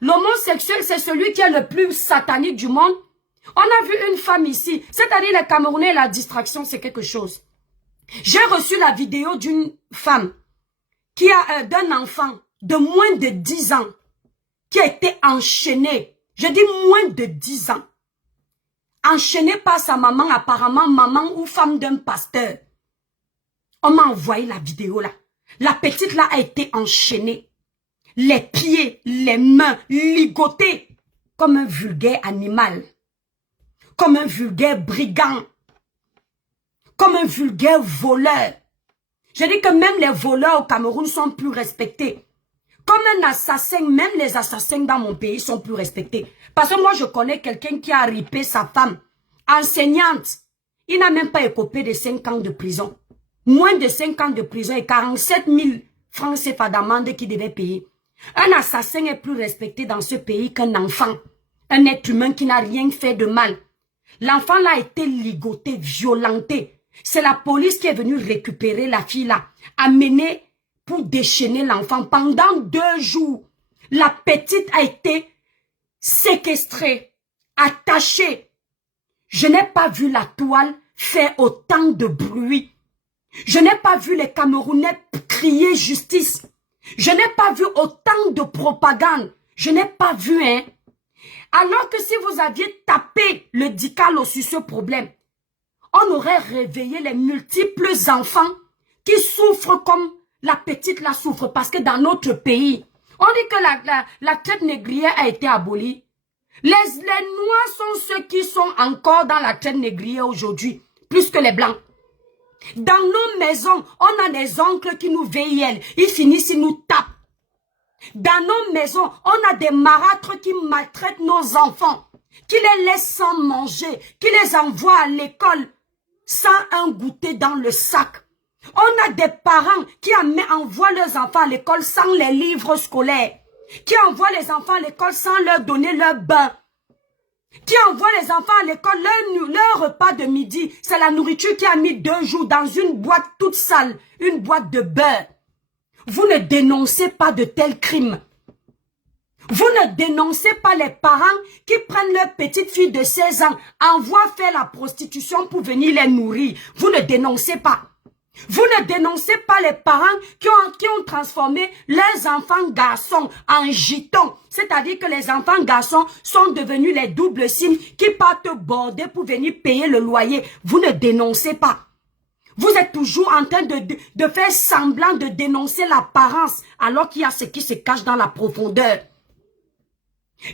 l'homosexuel, c'est celui qui est le plus satanique du monde? On a vu une femme ici. C'est-à-dire les Camerounais, la distraction, c'est quelque chose. J'ai reçu la vidéo d'une femme qui a d'un enfant de moins de 10 ans qui a été enchaîné. Je dis moins de 10 ans. Enchaîné par sa maman, apparemment maman ou femme d'un pasteur. On m'a envoyé la vidéo là. La petite là a été enchaînée. Les pieds, les mains ligotés comme un vulgaire animal. Comme un vulgaire brigand. Comme un vulgaire voleur. Je dis que même les voleurs au Cameroun sont plus respectés. Comme un assassin, même les assassins dans mon pays sont plus respectés. Parce que moi, je connais quelqu'un qui a ripé sa femme, enseignante. Il n'a même pas écopé de 5 ans de prison. Moins de 5 ans de prison et 47 000 francs CFA d'amende qu'il devait payer. Un assassin est plus respecté dans ce pays qu'un enfant. Un être humain qui n'a rien fait de mal. L'enfant là a été ligoté, violenté. C'est la police qui est venue récupérer la fille là, amener pour déchaîner l'enfant. Pendant 2 jours, la petite a été séquestrée, attachée. Je n'ai pas vu la toile faire autant de bruit. Je n'ai pas vu les Camerounais crier justice. Je n'ai pas vu autant de propagande. Je n'ai pas vu, hein. Alors que si vous aviez tapé le DICALO sur ce problème, on aurait réveillé les multiples enfants qui souffrent comme la petite la souffre. Parce que dans notre pays, on dit que la traite négrière a été abolie. Les Noirs sont ceux qui sont encore dans la traite négrière aujourd'hui, plus que les Blancs. Dans nos maisons, on a des oncles qui nous veillent. Ils finissent, ils nous tapent. Dans nos maisons, on a des marâtres qui maltraitent nos enfants, qui les laissent sans manger, qui les envoient à l'école sans un goûter dans le sac. On a des parents qui envoient leurs enfants à l'école sans les livres scolaires, qui envoient les enfants à l'école sans leur donner leur bain, qui envoient les enfants à l'école, leur repas de midi, c'est la nourriture qui a mis 2 jours dans une boîte toute sale, une boîte de beurre. Vous ne dénoncez pas de tels crimes. Vous ne dénoncez pas les parents qui prennent leur petite fille de 16 ans, envoient faire la prostitution pour venir les nourrir. Vous ne dénoncez pas. Vous ne dénoncez pas les parents qui ont transformé leurs enfants garçons en gitons. C'est-à-dire que les enfants garçons sont devenus les doubles signes qui partent border pour venir payer le loyer. Vous ne dénoncez pas. Vous êtes toujours en train de faire semblant de dénoncer l'apparence alors qu'il y a ce qui se cache dans la profondeur.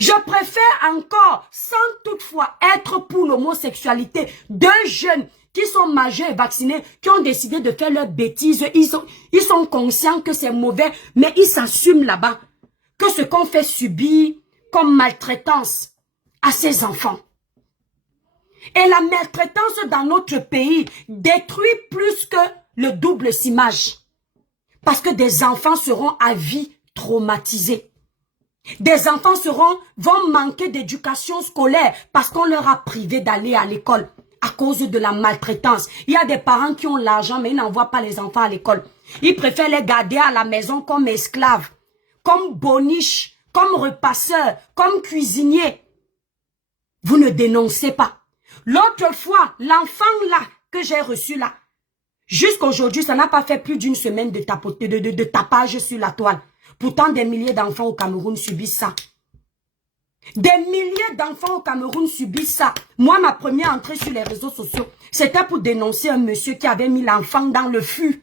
Je préfère encore, sans toutefois être pour l'homosexualité, 2 jeunes qui sont majeurs et vaccinés, qui ont décidé de faire leurs bêtises. Ils sont conscients que c'est mauvais, mais ils s'assument là-bas que ce qu'on fait subir comme maltraitance à ces enfants. Et la maltraitance dans notre pays détruit plus que le double cimage. Parce que des enfants seront à vie traumatisés. Des enfants vont manquer d'éducation scolaire parce qu'on leur a privé d'aller à l'école à cause de la maltraitance. Il y a des parents qui ont l'argent mais ils n'envoient pas les enfants à l'école. Ils préfèrent les garder à la maison comme esclaves, comme boniches, comme repasseurs, comme cuisiniers. Vous ne dénoncez pas. L'autre fois, l'enfant là que j'ai reçu là, jusqu'aujourd'hui, ça n'a pas fait plus d'1 semaine de tapage sur la toile. Pourtant, des milliers d'enfants au Cameroun subissent ça. Des milliers d'enfants au Cameroun subissent ça. Moi, ma première entrée sur les réseaux sociaux, c'était pour dénoncer un monsieur qui avait mis l'enfant dans le fût.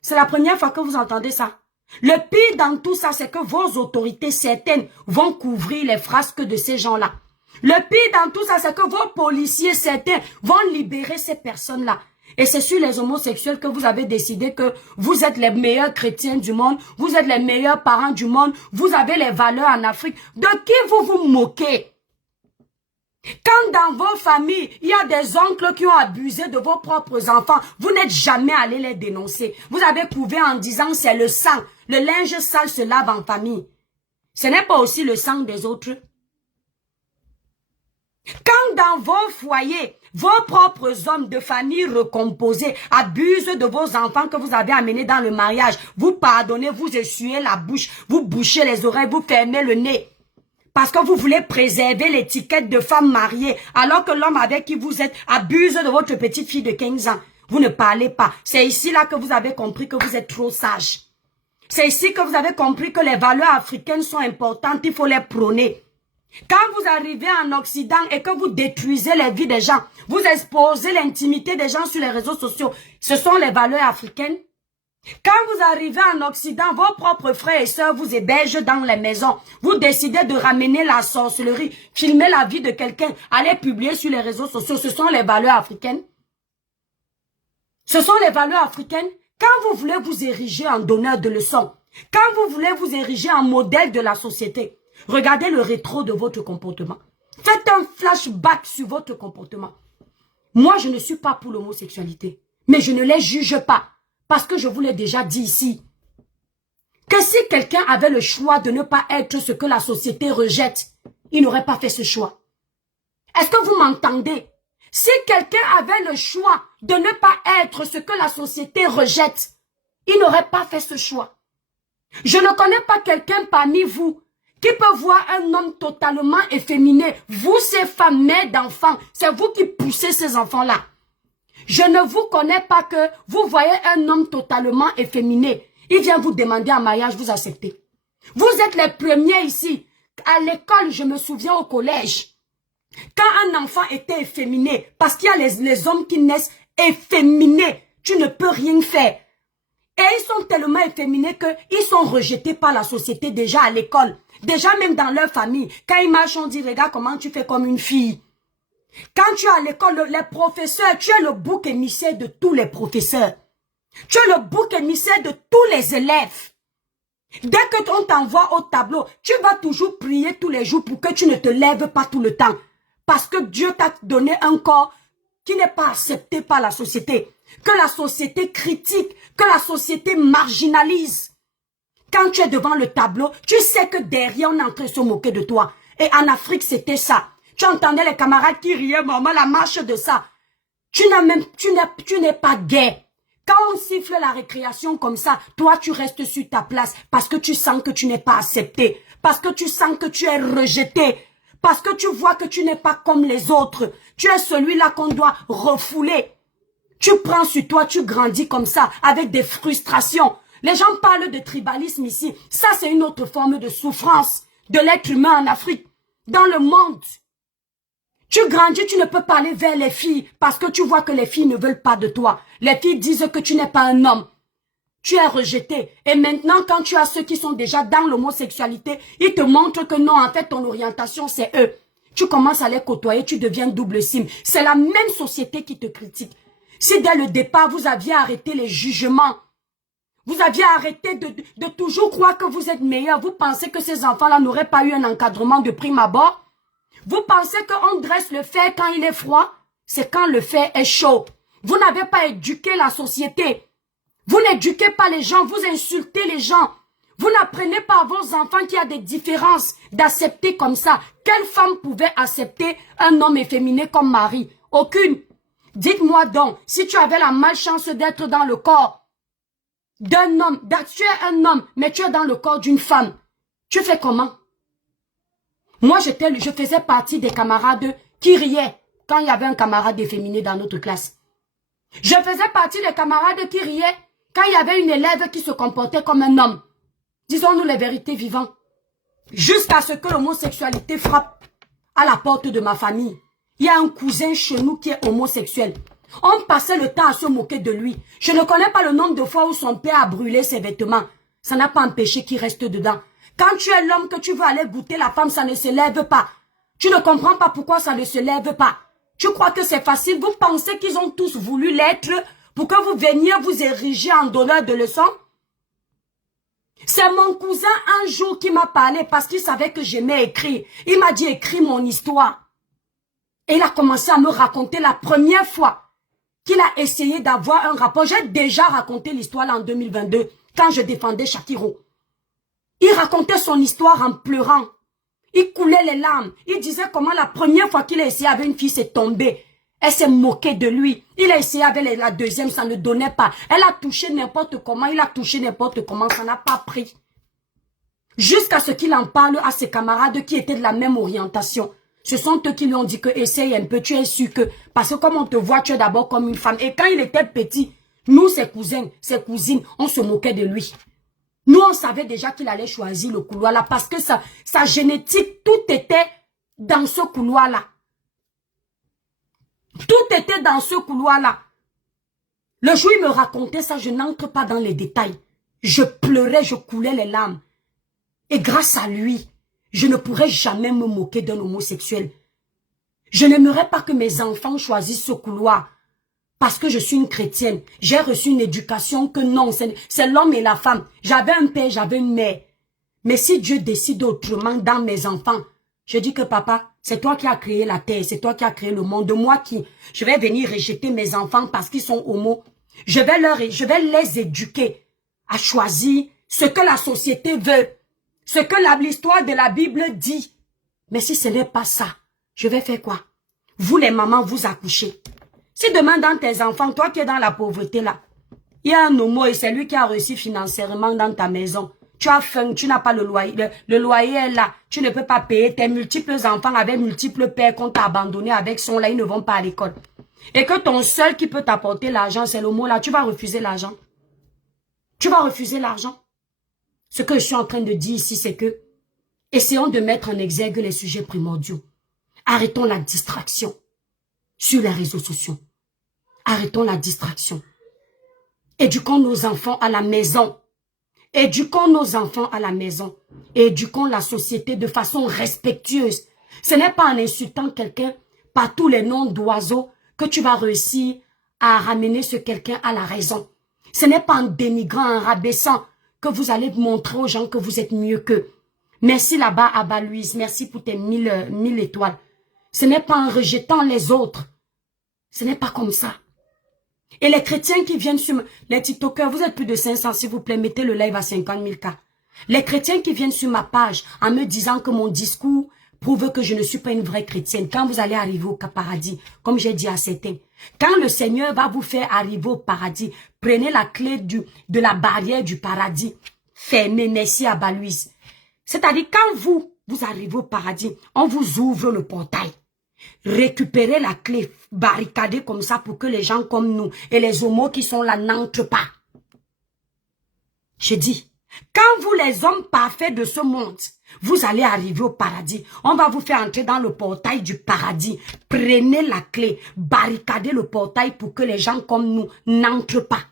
C'est la première fois que vous entendez ça. Le pire dans tout ça, c'est que vos autorités certaines vont couvrir les frasques de ces gens-là. Le pire dans tout ça, c'est que vos policiers certains vont libérer ces personnes-là. Et c'est sur les homosexuels que vous avez décidé que vous êtes les meilleurs chrétiens du monde, vous êtes les meilleurs parents du monde, vous avez les valeurs en Afrique. De qui vous vous moquez? Quand dans vos familles, il y a des oncles qui ont abusé de vos propres enfants, vous n'êtes jamais allé les dénoncer. Vous avez couvé en disant c'est le sang. Le linge sale se lave en famille. Ce n'est pas aussi le sang des autres. Quand dans vos foyers, vos propres hommes de famille recomposés abusent de vos enfants que vous avez amenés dans le mariage, vous pardonnez, vous essuyez la bouche, vous bouchez les oreilles, vous fermez le nez. Parce que vous voulez préserver l'étiquette de femme mariée, alors que l'homme avec qui vous êtes abuse de votre petite fille de 15 ans. Vous ne parlez pas. C'est ici là que vous avez compris que vous êtes trop sage. C'est ici que vous avez compris que les valeurs africaines sont importantes, il faut les prôner. Quand vous arrivez en Occident et que vous détruisez les vies des gens, vous exposez l'intimité des gens sur les réseaux sociaux, ce sont les valeurs africaines. Quand vous arrivez en Occident, vos propres frères et sœurs vous hébergent dans les maisons. Vous décidez de ramener la sorcellerie, filmer la vie de quelqu'un, aller publier sur les réseaux sociaux. Ce sont les valeurs africaines. Ce sont les valeurs africaines. Quand vous voulez vous ériger en donneur de leçons, quand vous voulez vous ériger en modèle de la société, regardez le rétro de votre comportement. Faites un flashback sur votre comportement. Moi, je ne suis pas pour l'homosexualité, mais je ne les juge pas. Parce que je vous l'ai déjà dit ici, que si quelqu'un avait le choix de ne pas être ce que la société rejette, il n'aurait pas fait ce choix. Est-ce que vous m'entendez? Si quelqu'un avait le choix de ne pas être ce que la société rejette, il n'aurait pas fait ce choix. Je ne connais pas quelqu'un parmi vous qui peut voir un homme totalement efféminé. Vous, ces femmes mères d'enfants, c'est vous qui poussez ces enfants-là. Je ne vous connais pas que vous voyez un homme totalement efféminé. Il vient vous demander en mariage, vous acceptez. Vous êtes les premiers ici. À l'école, je me souviens au collège. Quand un enfant était efféminé, parce qu'il y a les hommes qui naissent efféminés, tu ne peux rien faire. Et ils sont tellement efféminés qu'ils sont rejetés par la société déjà à l'école. Déjà même dans leur famille. Quand ils marchent, on dit, regarde comment tu fais comme une fille. Quand tu es à l'école, les professeurs, tu es le bouc émissaire de tous les professeurs. Tu es le bouc émissaire de tous les élèves. Dès que on t'envoie au tableau, tu vas toujours prier tous les jours pour que tu ne te lèves pas tout le temps. Parce que Dieu t'a donné un corps qui n'est pas accepté par la société. Que la société critique, que la société marginalise. Quand tu es devant le tableau, tu sais que derrière, on est en train de se moquer de toi. Et en Afrique, c'était ça. Tu entendais les camarades qui riaient, maman, la marche de ça. Tu n'es pas gay. Quand on siffle la récréation comme ça, toi, tu restes sur ta place parce que tu sens que tu n'es pas accepté. Parce que tu sens que tu es rejeté. Parce que tu vois que tu n'es pas comme les autres. Tu es celui-là qu'on doit refouler. Tu prends sur toi, tu grandis comme ça, avec des frustrations. Les gens parlent de tribalisme ici. Ça, c'est une autre forme de souffrance de l'être humain en Afrique, dans le monde. Tu grandis, tu ne peux pas aller vers les filles parce que tu vois que les filles ne veulent pas de toi. Les filles disent que tu n'es pas un homme. Tu es rejeté. Et maintenant, quand tu as ceux qui sont déjà dans l'homosexualité, ils te montrent que non, en fait, ton orientation, c'est eux. Tu commences à les côtoyer, tu deviens double cible. C'est la même société qui te critique. Si dès le départ, vous aviez arrêté les jugements, vous aviez arrêté de toujours croire que vous êtes meilleur, vous pensez que ces enfants-là n'auraient pas eu un encadrement de prime abord? Vous pensez qu'on dresse le fer quand il est froid? C'est quand le fer est chaud. Vous n'avez pas éduqué la société. Vous n'éduquez pas les gens, vous insultez les gens. Vous n'apprenez pas à vos enfants qu'il y a des différences d'accepter comme ça. Quelle femme pouvait accepter un homme efféminé comme mari? Aucune. Dites-moi donc, si tu avais la malchance d'être dans le corps d'un homme, tu es un homme, mais tu es dans le corps d'une femme, tu fais comment? Moi, je faisais partie des camarades qui riaient quand il y avait un camarade efféminé dans notre classe. Je faisais partie des camarades qui riaient quand il y avait une élève qui se comportait comme un homme. Disons-nous les vérités vivantes. Jusqu'à ce que l'homosexualité frappe à la porte de ma famille. Il y a un cousin chez nous qui est homosexuel. On passait le temps à se moquer de lui. Je ne connais pas le nombre de fois où son père a brûlé ses vêtements. Ça n'a pas empêché qu'il reste dedans. Quand tu es l'homme que tu veux aller goûter la femme, ça ne se lève pas. Tu ne comprends pas pourquoi ça ne se lève pas. Tu crois que c'est facile? Vous pensez qu'ils ont tous voulu l'être pour que vous veniez vous ériger en donneur de leçons? C'est mon cousin un jour qui m'a parlé parce qu'il savait que j'aimais écrire. Il m'a dit écris mon histoire. Et il a commencé à me raconter la première fois qu'il a essayé d'avoir un rapport. J'ai déjà raconté l'histoire là en 2022 quand je défendais Shakiro. Il racontait son histoire en pleurant. Il coulait les larmes. Il disait comment la première fois qu'il a essayé avec une fille, c'est tombé. Elle s'est moquée de lui. Il a essayé avec la deuxième, ça ne donnait pas. Elle a touché n'importe comment, il a touché n'importe comment, ça n'a pas pris. Jusqu'à ce qu'il en parle à ses camarades qui étaient de la même orientation. Ce sont eux qui lui ont dit que essaye un peu, tu es sûr que... Parce que comme on te voit, tu es d'abord comme une femme. Et quand il était petit, nous, ses cousins, ses cousines, on se moquait de lui. Nous, on savait déjà qu'il allait choisir le couloir-là parce que sa génétique, tout était dans ce couloir-là. Tout était dans ce couloir-là. Le jour où il me racontait ça, je n'entre pas dans les détails. Je pleurais, je coulais les larmes. Et grâce à lui, je ne pourrais jamais me moquer d'un homosexuel. Je n'aimerais pas que mes enfants choisissent ce couloir. Parce que je suis une chrétienne. J'ai reçu une éducation que non, c'est l'homme et la femme. J'avais un père, j'avais une mère. Mais si Dieu décide autrement dans mes enfants, je dis que papa, c'est toi qui as créé la terre, c'est toi qui as créé le monde. Moi qui, je vais venir rejeter mes enfants parce qu'ils sont homo. Je vais les éduquer à choisir ce que la société veut. Ce que l'histoire de la Bible dit. Mais si ce n'est pas ça, je vais faire quoi? Vous les mamans, vous accouchez. Si demain dans tes enfants, toi qui es dans la pauvreté là, il y a un homo et c'est lui qui a réussi financièrement dans ta maison. Tu as faim, tu n'as pas le loyer. Le loyer est là. Tu ne peux pas payer. Tes multiples enfants avec multiples pères qu'on t'a abandonné avec sont là, ils ne vont pas à l'école. Et que ton seul qui peut t'apporter l'argent, c'est l'homo là. Tu vas refuser l'argent. Tu vas refuser l'argent. Ce que je suis en train de dire ici, c'est que essayons de mettre en exergue les sujets primordiaux. Arrêtons la distraction sur les réseaux sociaux. Arrêtons la distraction. Éduquons nos enfants à la maison. Éduquons nos enfants à la maison. Éduquons la société de façon respectueuse. Ce n'est pas en insultant quelqu'un par tous les noms d'oiseaux que tu vas réussir à ramener ce quelqu'un à la raison. Ce n'est pas en dénigrant, en rabaissant que vous allez montrer aux gens que vous êtes mieux qu'eux. Merci là-bas, Abba Louise. Merci pour tes 1000 étoiles. Ce n'est pas en rejetant les autres. Ce n'est pas comme ça. Et les chrétiens qui viennent sur... Les TikTokers, vous êtes plus de 500, s'il vous plaît, mettez le live à 50 000 cas. Les chrétiens qui viennent sur ma page en me disant que mon discours prouve que je ne suis pas une vraie chrétienne. Quand vous allez arriver au paradis, comme j'ai dit à certains, quand le Seigneur va vous faire arriver au paradis, prenez la clé de la barrière du paradis. Fermez, merci à Balouise. C'est-à-dire, quand vous arrivez au paradis, on vous ouvre le portail. Récupérez la clé, barricadez comme ça pour que les gens comme nous et les homos qui sont là n'entrent pas. Je dis, quand vous les hommes parfaits de ce monde, vous allez arriver au paradis, on va vous faire entrer dans le portail du paradis. Prenez la clé, barricadez le portail pour que les gens comme nous n'entrent pas.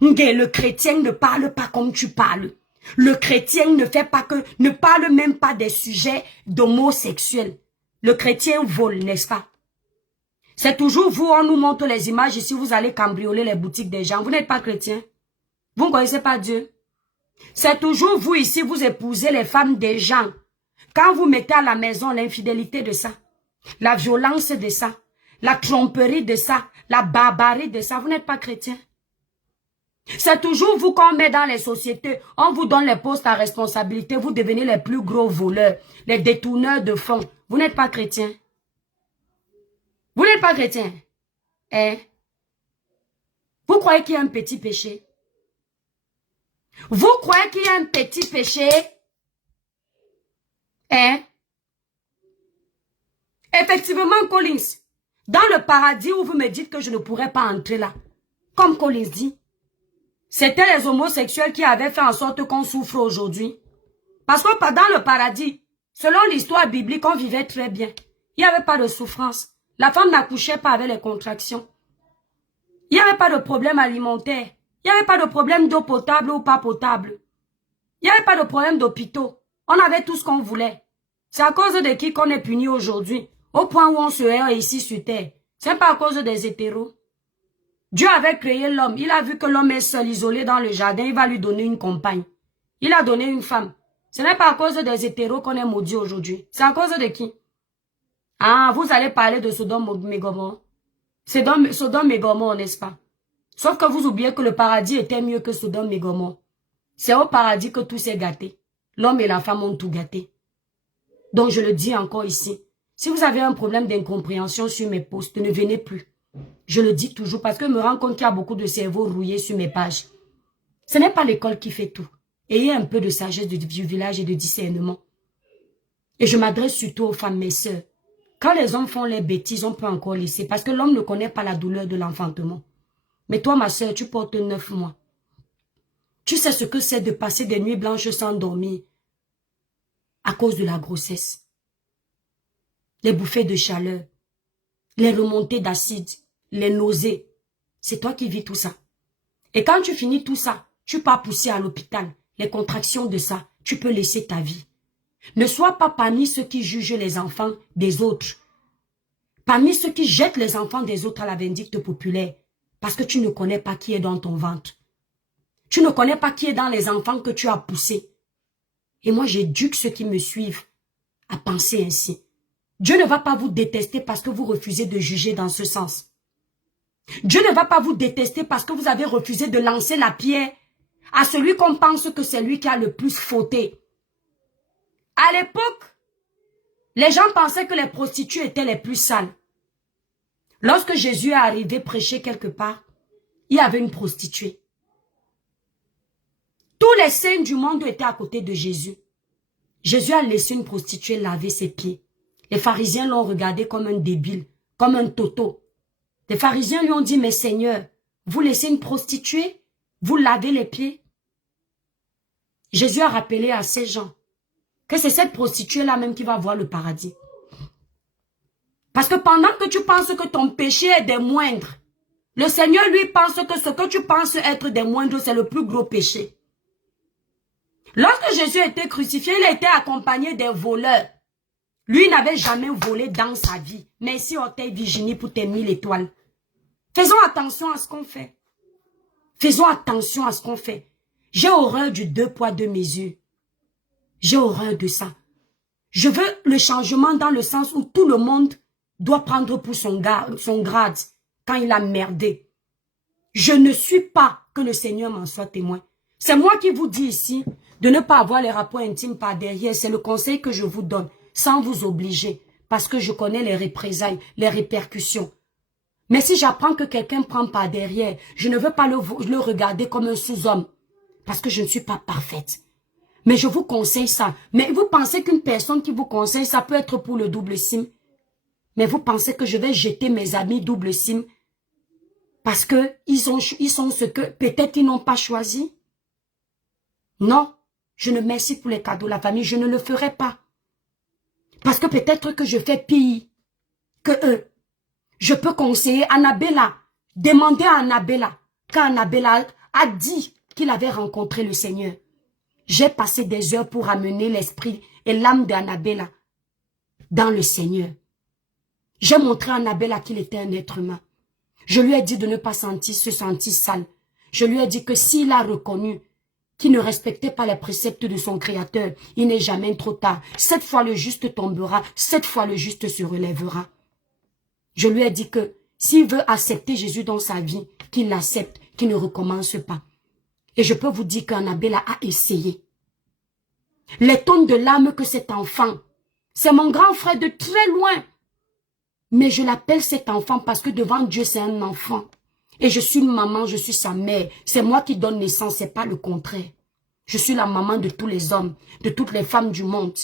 Le chrétien ne parle pas comme tu parles. Le chrétien ne parle même pas des sujets d'homosexuels. Le chrétien vole, n'est-ce pas? C'est toujours vous, on nous montre les images ici, vous allez cambrioler les boutiques des gens. Vous n'êtes pas chrétien. Vous ne connaissez pas Dieu. C'est toujours vous ici, vous épousez les femmes des gens. Quand vous mettez à la maison l'infidélité de ça, la violence de ça, la tromperie de ça, la barbarie de ça, vous n'êtes pas chrétien. C'est toujours vous qu'on met dans les sociétés, on vous donne les postes à responsabilité, vous devenez les plus gros voleurs, les détourneurs de fonds. Vous n'êtes pas chrétien. Vous n'êtes pas chrétien. Hein? Vous croyez qu'il y a un petit péché? Vous croyez qu'il y a un petit péché? Hein? Effectivement, Collins, dans le paradis où vous me dites que je ne pourrais pas entrer là, comme Collins dit, c'était les homosexuels qui avaient fait en sorte qu'on souffre aujourd'hui. Parce que dans le paradis, selon l'histoire biblique, on vivait très bien. Il n'y avait pas de souffrance. La femme n'accouchait pas avec les contractions. Il n'y avait pas de problème alimentaire. Il n'y avait pas de problème d'eau potable ou pas potable. Il n'y avait pas de problème d'hôpitaux. On avait tout ce qu'on voulait. C'est à cause de qui qu'on est puni aujourd'hui. Au point où on se erre ici sur terre. Ce n'est pas à cause des hétéros. Dieu avait créé l'homme. Il a vu que l'homme est seul, isolé dans le jardin. Il va lui donner une compagne. Il a donné une femme. Ce n'est pas à cause des hétéros qu'on est maudit aujourd'hui. C'est à cause de qui? Ah, vous allez parler de Sodome et Gomorrhe. Sodome et Gomorrhe, n'est-ce pas? Sauf que vous oubliez que le paradis était mieux que Sodome et Gomorrhe. C'est au paradis que tout s'est gâté. L'homme et la femme ont tout gâté. Donc je le dis encore ici. Si vous avez un problème d'incompréhension sur mes posts, ne venez plus. Je le dis toujours parce que je me rends compte qu'il y a beaucoup de cerveaux rouillés sur mes pages. Ce n'est pas l'école qui fait tout. Ayez un peu de sagesse du village et de discernement. Et je m'adresse surtout aux femmes, mes sœurs. Quand les hommes font les bêtises, on peut encore laisser. Parce que l'homme ne connaît pas la douleur de l'enfantement. Mais toi, ma sœur, tu portes 9 mois. Tu sais ce que c'est de passer des nuits blanches sans dormir à cause de la grossesse. Les bouffées de chaleur, les remontées d'acide, les nausées. C'est toi qui vis tout ça. Et quand tu finis tout ça, tu pars pousser à l'hôpital. Les contractions de ça, tu peux laisser ta vie. Ne sois pas parmi ceux qui jugent les enfants des autres. Parmi ceux qui jettent les enfants des autres à la vindicte populaire. Parce que tu ne connais pas qui est dans ton ventre. Tu ne connais pas qui est dans les enfants que tu as poussés. Et moi, j'éduque ceux qui me suivent à penser ainsi. Dieu ne va pas vous détester parce que vous refusez de juger dans ce sens. Dieu ne va pas vous détester parce que vous avez refusé de lancer la pierre à celui qu'on pense que c'est lui qui a le plus fauté. À l'époque, les gens pensaient que les prostituées étaient les plus sales. Lorsque Jésus est arrivé prêcher quelque part, il y avait une prostituée. Tous les saints du monde étaient à côté de Jésus. Jésus a laissé une prostituée laver ses pieds. Les pharisiens l'ont regardé comme un débile, comme un toto. Les pharisiens lui ont dit, mais Seigneur, vous laissez une prostituée, vous lavez les pieds. Jésus a rappelé à ces gens que c'est cette prostituée-là même qui va voir le paradis. Parce que pendant que tu penses que ton péché est des moindres, le Seigneur lui pense que ce que tu penses être des moindres, c'est le plus gros péché. Lorsque Jésus a été crucifié, il a été accompagné des voleurs. Lui n'avait jamais volé dans sa vie. Merci Orteil Virginie pour tes 1000 étoiles. Faisons attention à ce qu'on fait. Faisons attention à ce qu'on fait. J'ai horreur du 2 poids 2 mesures. J'ai horreur de ça. Je veux le changement dans le sens où tout le monde doit prendre pour son grade quand il a merdé. Je ne suis pas que le Seigneur m'en soit témoin. C'est moi qui vous dis ici de ne pas avoir les rapports intimes par derrière. C'est le conseil que je vous donne, sans vous obliger, parce que je connais les représailles, les répercussions. Mais si j'apprends que quelqu'un prend par derrière, je ne veux pas le regarder comme un sous-homme, parce que je ne suis pas parfaite. Mais je vous conseille ça. Mais vous pensez qu'une personne qui vous conseille, ça peut être pour le double sim? Mais vous pensez que je vais jeter mes amis double sim parce que ils sont ce que peut-être ils n'ont pas choisi? Non, je ne merci pour les cadeaux, la famille, je ne le ferai pas. Parce que peut-être que je fais pire que eux. Je peux conseiller Annabella. Demandez à Annabella. Quand Annabella a dit qu'il avait rencontré le Seigneur. J'ai passé des heures pour amener l'esprit et l'âme d'Annabella dans le Seigneur. J'ai montré à Annabella qu'il était un être humain. Je lui ai dit de ne pas se sentir sale. Je lui ai dit que s'il a reconnu qu'il ne respectait pas les préceptes de son Créateur, il n'est jamais trop tard. 7 fois le juste tombera, 7 fois le juste se relèvera. Je lui ai dit que s'il veut accepter Jésus dans sa vie, qu'il l'accepte, qu'il ne recommence pas. Et je peux vous dire qu'Annabella a essayé. Les tonnes de l'âme que cet enfant, c'est mon grand frère de très loin. Mais je l'appelle cet enfant parce que devant Dieu, c'est un enfant. Et je suis une maman, je suis sa mère. C'est moi qui donne naissance, c'est pas le contraire. Je suis la maman de tous les hommes, de toutes les femmes du monde.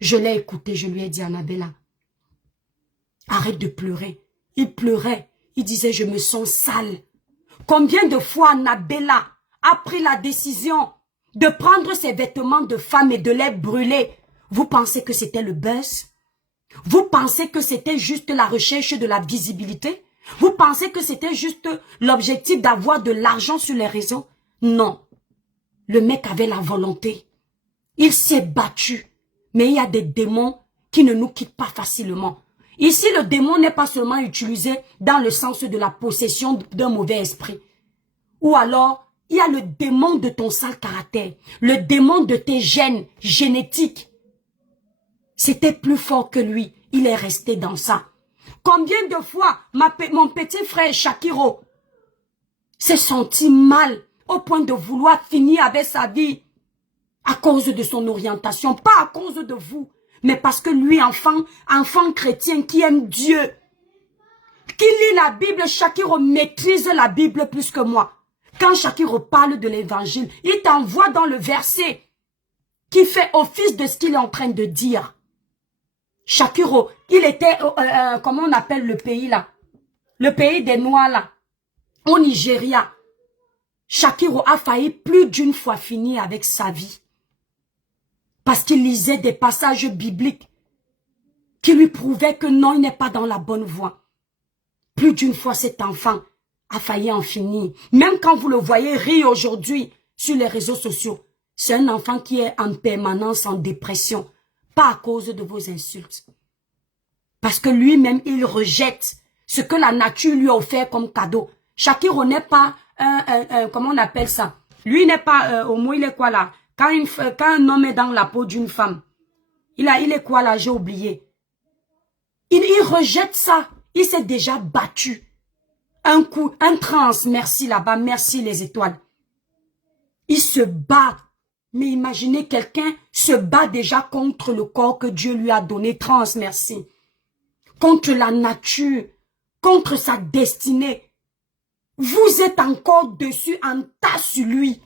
Je l'ai écouté, je lui ai dit, Annabella, arrête de pleurer. Il pleurait, il disait, je me sens sale. Combien de fois Annabella a pris la décision de prendre ses vêtements de femme et de les brûler? Vous pensez que c'était le buzz? Vous pensez que c'était juste la recherche de la visibilité? Vous pensez que c'était juste l'objectif d'avoir de l'argent sur les réseaux? Non. Le mec avait la volonté. Il s'est battu. Mais il y a des démons qui ne nous quittent pas facilement. Ici, le démon n'est pas seulement utilisé dans le sens de la possession d'un mauvais esprit. Ou alors, il y a le démon de ton sale caractère, le démon de tes gènes génétiques. C'était plus fort que lui. Il est resté dans ça. Combien de fois mon petit frère Shakiro s'est senti mal au point de vouloir finir avec sa vie à cause de son orientation, pas à cause de vous, mais parce que lui, enfant chrétien qui aime Dieu, qui lit la Bible, Shakiro maîtrise la Bible plus que moi. Quand Shakiro parle de l'évangile, il t'envoie dans le verset qui fait office de ce qu'il est en train de dire. Shakiro, il était, comment on appelle le pays là? Le pays des Noirs là, au Nigeria. Shakiro a failli plus d'une fois finir avec sa vie. Parce qu'il lisait des passages bibliques qui lui prouvaient que non, il n'est pas dans la bonne voie. Plus d'une fois, cet enfant a failli en finir. Même quand vous le voyez rire aujourd'hui sur les réseaux sociaux, c'est un enfant qui est en permanence en dépression, pas à cause de vos insultes. Parce que lui-même, il rejette ce que la nature lui a offert comme cadeau. Shakiro n'est pas comment on appelle ça? Lui n'est pas au moins il est quoi là? Quand un homme est dans la peau d'une femme, il est quoi là? J'ai oublié. Il rejette ça. Il s'est déjà battu. Un coup, un trans, merci là-bas, merci les étoiles. Il se bat. Mais imaginez quelqu'un se bat déjà contre le corps que Dieu lui a donné, trans, merci. Contre la nature, contre sa destinée. Vous êtes encore dessus en tas sur lui.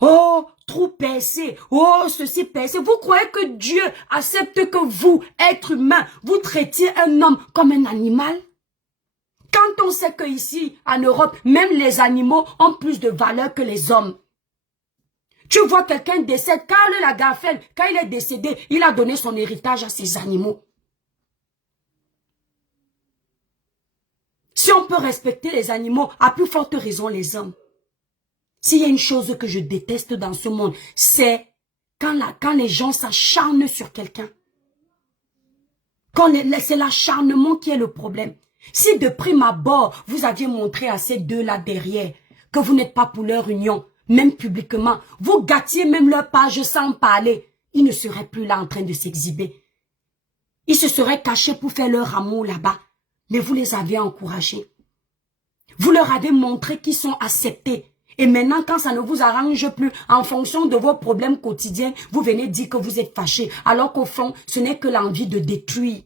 Oh, trop percé. Oh, ceci percé. Vous croyez que Dieu accepte que vous, être humain, vous traitiez un homme comme un animal? Quand on sait qu'ici, en Europe, même les animaux ont plus de valeur que les hommes. Tu vois quelqu'un décède, Karl Lagerfeld, quand il est décédé, il a donné son héritage à ses animaux. Si on peut respecter les animaux, à plus forte raison les hommes. S'il y a une chose que je déteste dans ce monde, c'est quand les gens s'acharnent sur quelqu'un. C'est l'acharnement qui est le problème. Si de prime abord, vous aviez montré à ces deux-là derrière que vous n'êtes pas pour leur union, même publiquement, vous gâtiez même leur page sans parler, ils ne seraient plus là en train de s'exhiber. Ils se seraient cachés pour faire leur amour là-bas, mais vous les avez encouragés. Vous leur avez montré qu'ils sont acceptés. Et maintenant, quand ça ne vous arrange plus, en fonction de vos problèmes quotidiens, vous venez dire que vous êtes fâchés, alors qu'au fond, ce n'est que l'envie de détruire.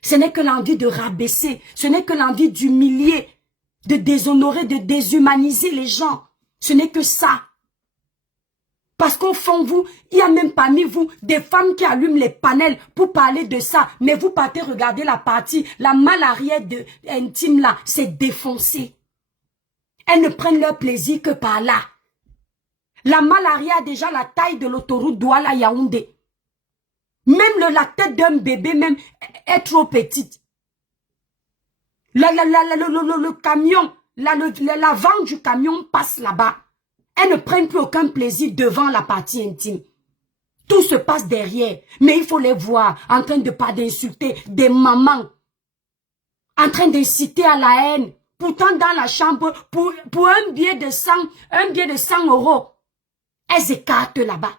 Ce n'est que l'envie de rabaisser. Ce n'est que l'envie d'humilier, de déshonorer, de déshumaniser les gens. Ce n'est que ça. Parce qu'au fond, il y a même parmi vous des femmes qui allument les panels pour parler de ça. Mais vous partez regarder la partie, la malle arrière intime là, c'est défoncé. Elles ne prennent leur plaisir que par là. La malle arrière a déjà la taille de l'autoroute Douala-Yaoundé. Même la tête d'un bébé même est trop petite. Le camion, l'avant du camion passe là-bas. Elles ne prennent plus aucun plaisir devant la partie intime. Tout se passe derrière. Mais il faut les voir en train de pas d'insulter des mamans. En train d'inciter à la haine. Pourtant dans la chambre, pour un billet de 100 €, elles écartent là-bas.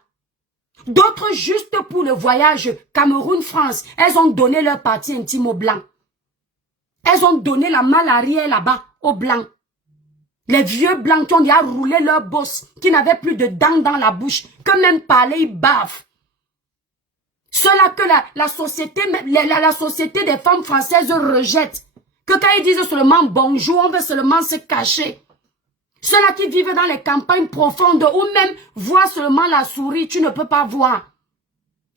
D'autres, juste pour le voyage Cameroun-France, elles ont donné leur partie intime aux Blancs. Elles ont donné la malle arrière là-bas aux Blancs. Les vieux Blancs qui ont déjà roulé leur bosse, qui n'avaient plus de dents dans la bouche, que même parler, ils bavent. Ceux-là que la société des femmes françaises rejette. Que quand ils disent seulement bonjour, on veut seulement se cacher. Ceux-là qui vivent dans les campagnes profondes ou même voient seulement la souris, tu ne peux pas voir.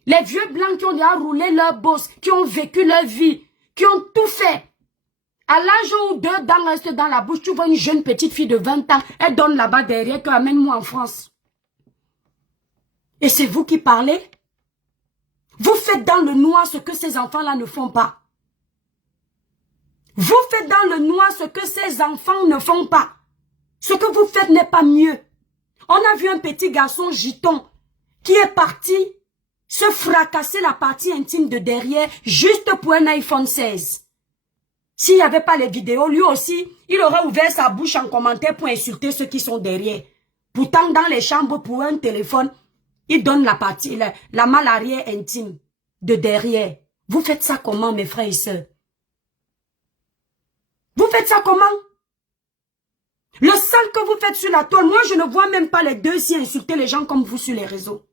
Les vieux Blancs qui ont déjà roulé leur bosse, qui ont vécu leur vie, qui ont tout fait. À l'âge où 2 dents restent dans la bouche, tu vois une jeune petite fille de 20 ans, elle donne là-bas derrière, que amène-moi en France. Et c'est vous qui parlez? Vous faites dans le noir ce que ces enfants-là ne font pas. Vous faites dans le noir ce que ces enfants ne font pas. Ce que vous faites n'est pas mieux. On a vu un petit garçon giton qui est parti se fracasser la partie intime de derrière juste pour un iPhone 16. S'il n'y avait pas les vidéos, lui aussi, il aurait ouvert sa bouche en commentaire pour insulter ceux qui sont derrière. Pourtant, dans les chambres pour un téléphone, il donne la partie, la malle arrière intime de derrière. Vous faites ça comment, mes frères et sœurs? Vous faites ça comment? Le sale que vous faites sur la toile, moi je ne vois même pas les deux si insulter les gens comme vous sur les réseaux.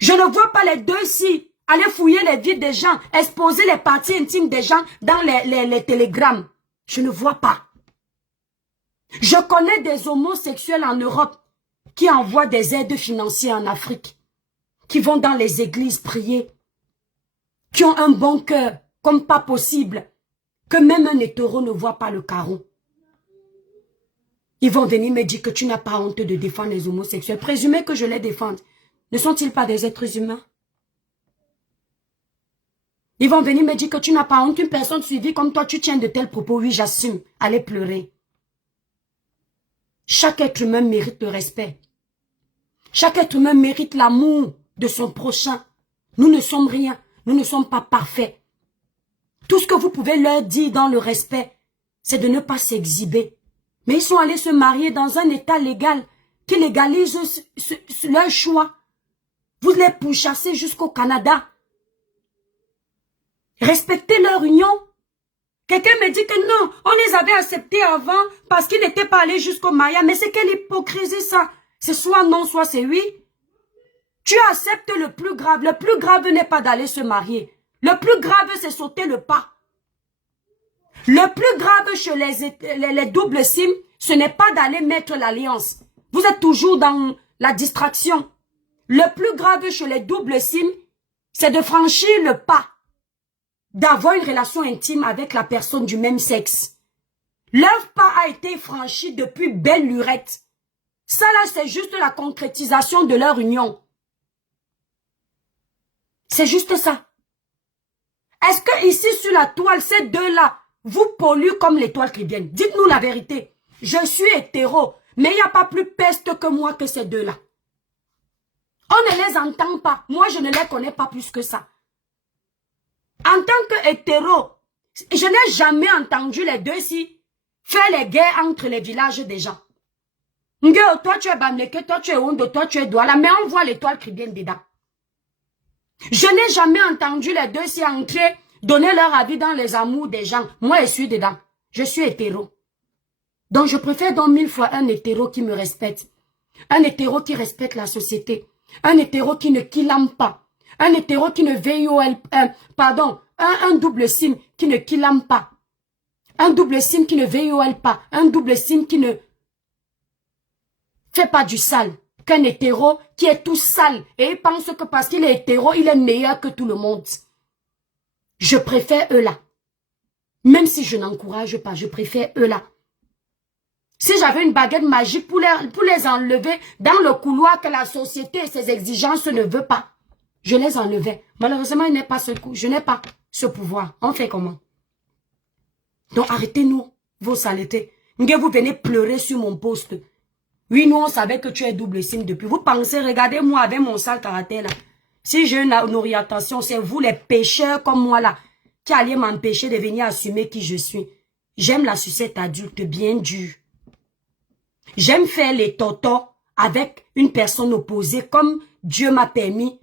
Je ne vois pas les deux si aller fouiller les vies des gens, exposer les parties intimes des gens dans les télégrammes. Je ne vois pas. Je connais des homosexuels en Europe qui envoient des aides financières en Afrique, qui vont dans les églises prier, qui ont un bon cœur, comme pas possible, que même un hétéro ne voit pas le carreau. Ils vont venir me dire que tu n'as pas honte de défendre les homosexuels. Présumez que je les défende. Ne sont-ils pas des êtres humains? Ils vont venir me dire que tu n'as pas honte. Une personne suivie comme toi, tu tiens de tels propos. Oui, j'assume. Allez pleurer. Chaque être humain mérite le respect. Chaque être humain mérite l'amour de son prochain. Nous ne sommes rien. Nous ne sommes pas parfaits. Tout ce que vous pouvez leur dire dans le respect, c'est de ne pas s'exhiber. Mais ils sont allés se marier dans un état légal qui légalise leur choix. Vous les pourchassez jusqu'au Canada. Respectez leur union. Quelqu'un me dit que non, on les avait acceptés avant parce qu'ils n'étaient pas allés jusqu'au mariage. Mais c'est quelle hypocrisie ça? C'est soit non, soit c'est oui. Tu acceptes le plus grave. Le plus grave n'est pas d'aller se marier. Le plus grave, c'est sauter le pas. Le plus grave chez les doubles sims, ce n'est pas d'aller mettre l'alliance. Vous êtes toujours dans la distraction. Le plus grave chez les doubles sims, c'est de franchir le pas, d'avoir une relation intime avec la personne du même sexe. Leur pas a été franchi depuis belle lurette. Ça là, c'est juste la concrétisation de leur union. C'est juste ça. Est-ce que ici sur la toile, ces deux-là vous polluent comme l'étoile chrétienne? Dites-nous la vérité. Je suis hétéro, mais il n'y a pas plus peste que moi que ces deux-là. On ne les entend pas. Moi, je ne les connais pas plus que ça. En tant que hétéro, je n'ai jamais entendu les deux ici faire les guerres entre les villages des gens. Toi tu es Bamleke, toi tu es Ondo, toi tu es Douala, mais on voit l'étoile chrétienne dedans. Je n'ai jamais entendu les deux ici entrer, donner leur avis dans les amours des gens. Moi, je suis dedans. Je suis hétéro. Donc, je préfère donc 1000 fois un hétéro qui me respecte. Un hétéro qui respecte la société. Un hétéro qui ne killame pas. Un hétéro qui ne veille au... un double sim qui ne killame pas. Un double sim qui ne veille au pas. Un double sim qui ne fait pas du sale. Qu'un hétéro qui est tout sale. Et il pense que parce qu'il est hétéro, il est meilleur que tout le monde. Je préfère eux-là. Même si je n'encourage pas, je préfère eux-là. Si j'avais une baguette magique pour les enlever dans le couloir que la société et ses exigences ne veulent pas, je les enlevais. Malheureusement, il n'est pas ce coup. Je n'ai pas ce pouvoir. On fait comment? Donc arrêtez-nous vos saletés. Vous venez pleurer sur mon poste. Oui, nous, on savait que tu es double sim depuis. Vous pensez, regardez-moi avec mon sale caractère là. Si j'ai une orientation, c'est vous les pécheurs comme moi là, qui alliez m'empêcher de venir assumer qui je suis. J'aime la sucette adulte bien dure. J'aime faire les totos avec une personne opposée comme Dieu m'a permis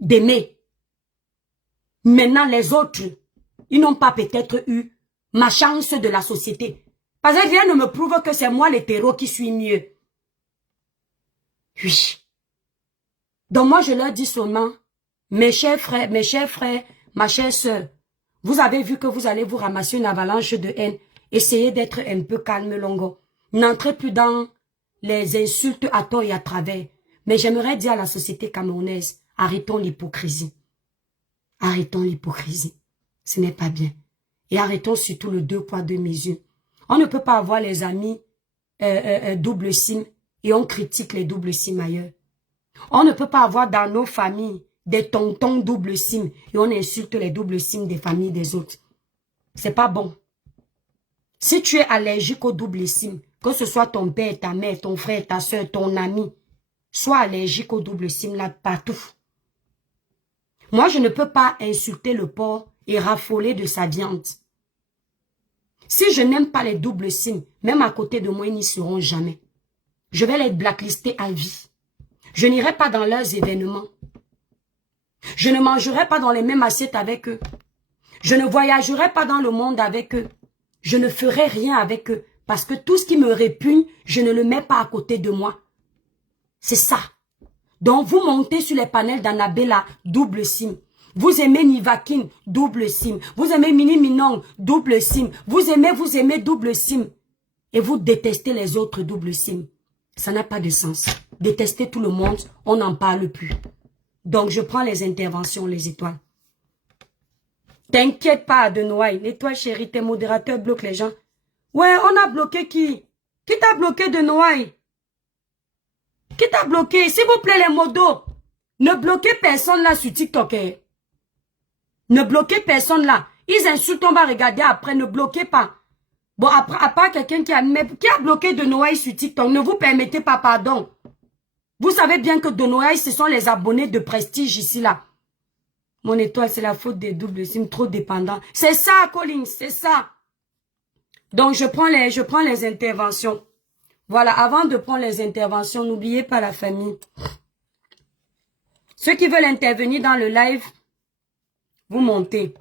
d'aimer. Maintenant, les autres, ils n'ont pas peut-être eu ma chance de la société. Parce que rien ne me prouve que c'est moi l'hétéro qui suis mieux. Oui. Donc moi, je leur dis seulement, mes chers frères, ma chère sœur, vous avez vu que vous allez vous ramasser une avalanche de haine. Essayez d'être un peu calme, Longo. N'entrez plus dans les insultes à tort et à travers. Mais j'aimerais dire à la société camerounaise, arrêtons l'hypocrisie. Arrêtons l'hypocrisie. Ce n'est pas bien. Et arrêtons surtout le 2 poids 2 mesures. On ne peut pas avoir les amis double sim et on critique les double sim ailleurs. On ne peut pas avoir dans nos familles des tontons double sim et on insulte les double sim des familles des autres. C'est pas bon. Si tu es allergique au double sim, que ce soit ton père, ta mère, ton frère, ta soeur, ton ami, soient allergiques au double SIM là partout. Moi, je ne peux pas insulter le porc et raffoler de sa viande. Si je n'aime pas les doubles SIM, même à côté de moi, ils n'y seront jamais. Je vais les blacklister à vie. Je n'irai pas dans leurs événements. Je ne mangerai pas dans les mêmes assiettes avec eux. Je ne voyagerai pas dans le monde avec eux. Je ne ferai rien avec eux. Parce que tout ce qui me répugne, je ne le mets pas à côté de moi. C'est ça. Donc, vous montez sur les panels d'Annabella, double SIM. Vous aimez Nivakin, double SIM. Vous aimez Mini Minon, double SIM. Vous aimez double SIM. Et vous détestez les autres double SIM. Ça n'a pas de sens. Détester tout le monde, on n'en parle plus. Donc, je prends les interventions, les étoiles. T'inquiète pas, de Noailles. L'étoile chérie, tes modérateurs bloquent les gens. Ouais, on a bloqué qui? Qui t'a bloqué, de Noailles? Qui t'a bloqué? S'il vous plaît, les modos. Ne bloquez personne là sur TikTok. Eh. Ne bloquez personne là. Ils insultent, on va regarder après. Ne bloquez pas. Bon, après, à part quelqu'un qui a bloqué de Noailles sur TikTok, ne vous permettez pas pardon. Vous savez bien que de Noailles, ce sont les abonnés de prestige ici là. Mon étoile, c'est la faute des doubles SIM, trop dépendants. C'est ça, Collins, c'est ça. Donc, je prends les interventions. Voilà, avant de prendre les interventions, n'oubliez pas la famille. Ceux qui veulent intervenir dans le live, vous montez.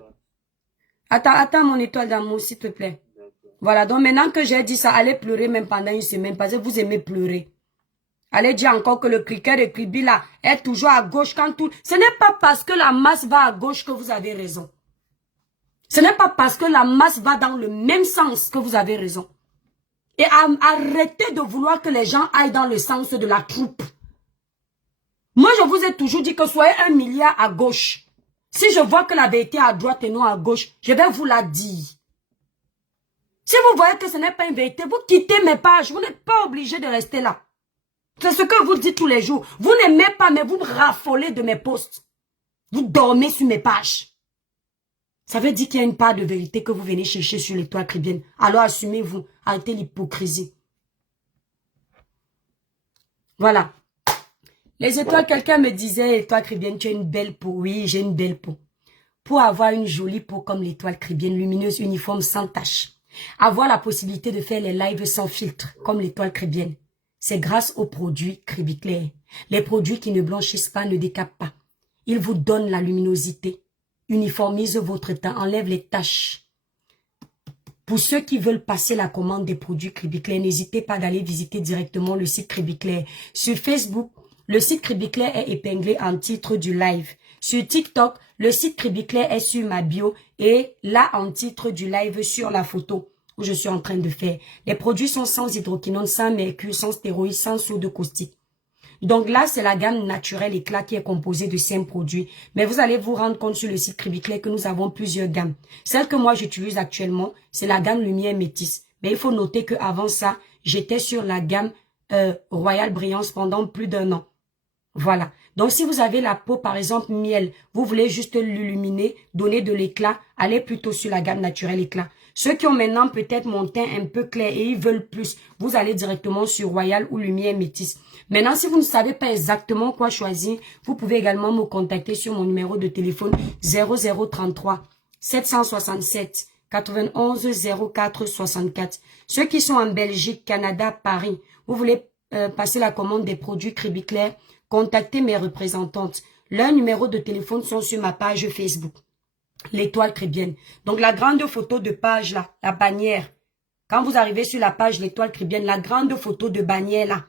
Attends mon étoile d'amour, s'il te plaît. Voilà, donc maintenant que j'ai dit ça, allez pleurer même pendant une semaine, parce que vous aimez pleurer. Allez dire encore que le cliquet de Kribi là est toujours à gauche quand tout... Ce n'est pas parce que la masse va à gauche que vous avez raison. Ce n'est pas parce que la masse va dans le même sens que vous avez raison. Et arrêtez de vouloir que les gens aillent dans le sens de la troupe. Moi, je vous ai toujours dit que soyez 1 milliard à gauche. Si je vois que la vérité est à droite et non à gauche, je vais vous la dire. Si vous voyez que ce n'est pas une vérité, vous quittez mes pages. Vous n'êtes pas obligé de rester là. C'est ce que vous dites tous les jours. Vous n'aimez pas, mais vous raffolez de mes posts. Vous dormez sur mes pages. Ça veut dire qu'il y a une part de vérité que vous venez chercher sur l'étoile caribéenne. Alors assumez-vous. Arrêtez l'hypocrisie. Voilà. Les étoiles, quelqu'un me disait, étoile caribéenne, tu as une belle peau. Oui, j'ai une belle peau. Pour avoir une jolie peau comme l'étoile caribéenne, lumineuse, uniforme, sans tache. Avoir la possibilité de faire les lives sans filtre, comme l'étoile caribéenne. C'est grâce aux produits Cribiclair. Les produits qui ne blanchissent pas, ne décapent pas. Ils vous donnent la luminosité. Uniformisent votre teint, enlèvent les taches. Pour ceux qui veulent passer la commande des produits Cribiclair, n'hésitez pas d'aller visiter directement le site Cribiclair. Sur Facebook, le site Cribiclair est épinglé en titre du live. Sur TikTok, le site Cribiclair est sur ma bio et là en titre du live sur la photo où je suis en train de faire. Les produits sont sans hydroquinone, sans mercure, sans stéroïdes, sans soude caustique. Donc là, c'est la gamme naturelle éclat qui est composée de 5 produits. Mais vous allez vous rendre compte sur le site Cribiclair que nous avons plusieurs gammes. Celle que moi j'utilise actuellement, c'est la gamme Lumière Métis. Mais il faut noter qu'avant ça, j'étais sur la gamme Royal Brillance pendant plus d'1 an. Voilà. Donc, si vous avez la peau, par exemple, miel, vous voulez juste l'illuminer, donner de l'éclat, allez plutôt sur la gamme naturelle éclat. Ceux qui ont maintenant peut-être mon teint un peu clair et ils veulent plus, vous allez directement sur Royal ou Lumière Métis. Maintenant, si vous ne savez pas exactement quoi choisir, vous pouvez également me contacter sur mon numéro de téléphone 0033 767 91 04 64. Ceux qui sont en Belgique, Canada, Paris, vous voulez passer la commande des produits Cribiclair, contactez mes représentantes. Leurs numéros de téléphone sont sur ma page Facebook. L'étoile caribéenne. Donc, la grande photo de page là, la bannière. Quand vous arrivez sur la page l'étoile caribéenne, la grande photo de bannière là,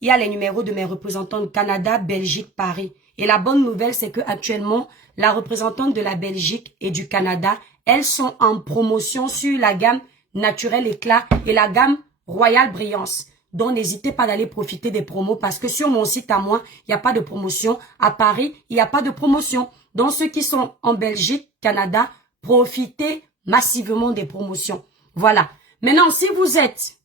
il y a les numéros de mes représentantes Canada, Belgique, Paris. Et la bonne nouvelle, c'est que actuellement, la représentante de la Belgique et du Canada, elles sont en promotion sur la gamme Naturel Éclat et la gamme Royal Brillance. Donc, n'hésitez pas d'aller profiter des promos parce que sur mon site à moi, il n'y a pas de promotion. À Paris, il n'y a pas de promotion. Donc, ceux qui sont en Belgique, Canada, profitez massivement des promotions. Voilà. Maintenant, si vous êtes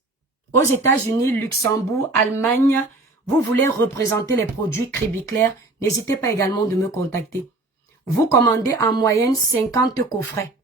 aux États-Unis, Luxembourg, Allemagne, vous voulez représenter les produits Cribiclair, n'hésitez pas également de me contacter. Vous commandez en moyenne 50 coffrets.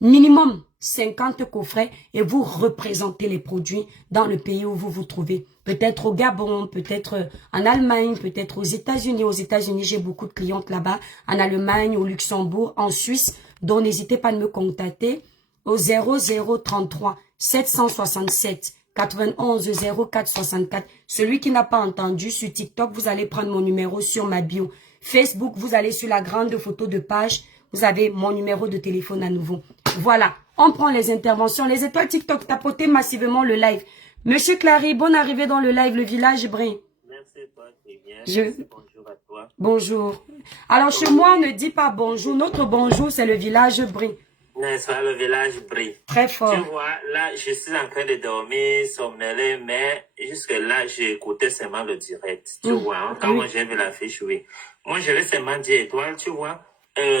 Minimum 50 coffrets et vous représentez les produits dans le pays où vous vous trouvez. Peut-être au Gabon, peut-être en Allemagne, peut-être aux États-Unis. Aux États-Unis, j'ai beaucoup de clientes là-bas. En Allemagne, au Luxembourg, en Suisse. Donc, n'hésitez pas à me contacter au 0033 767 91 04 64. Celui qui n'a pas entendu sur TikTok, vous allez prendre mon numéro sur ma bio. Facebook, vous allez sur la grande photo de page. Vous avez mon numéro de téléphone à nouveau. Voilà, on prend les interventions. Les étoiles TikTok, tapotez massivement le live. Monsieur Clary, bonne arrivée dans le live, le village brille. Merci toi, c'est bien. Merci, bonjour à toi. Bonjour. Alors, chez moi, on ne dit pas bonjour. Notre bonjour, c'est le village brille. N'est-ce pas, le village brille. Très fort. Tu vois, là, je suis en train de dormir, somnolé, mais jusque-là, j'écoutais seulement le direct. Tu vois, hein, quand moi j'ai vu l'affiche, oui. Moi, je vais seulement dire étoile, tu vois.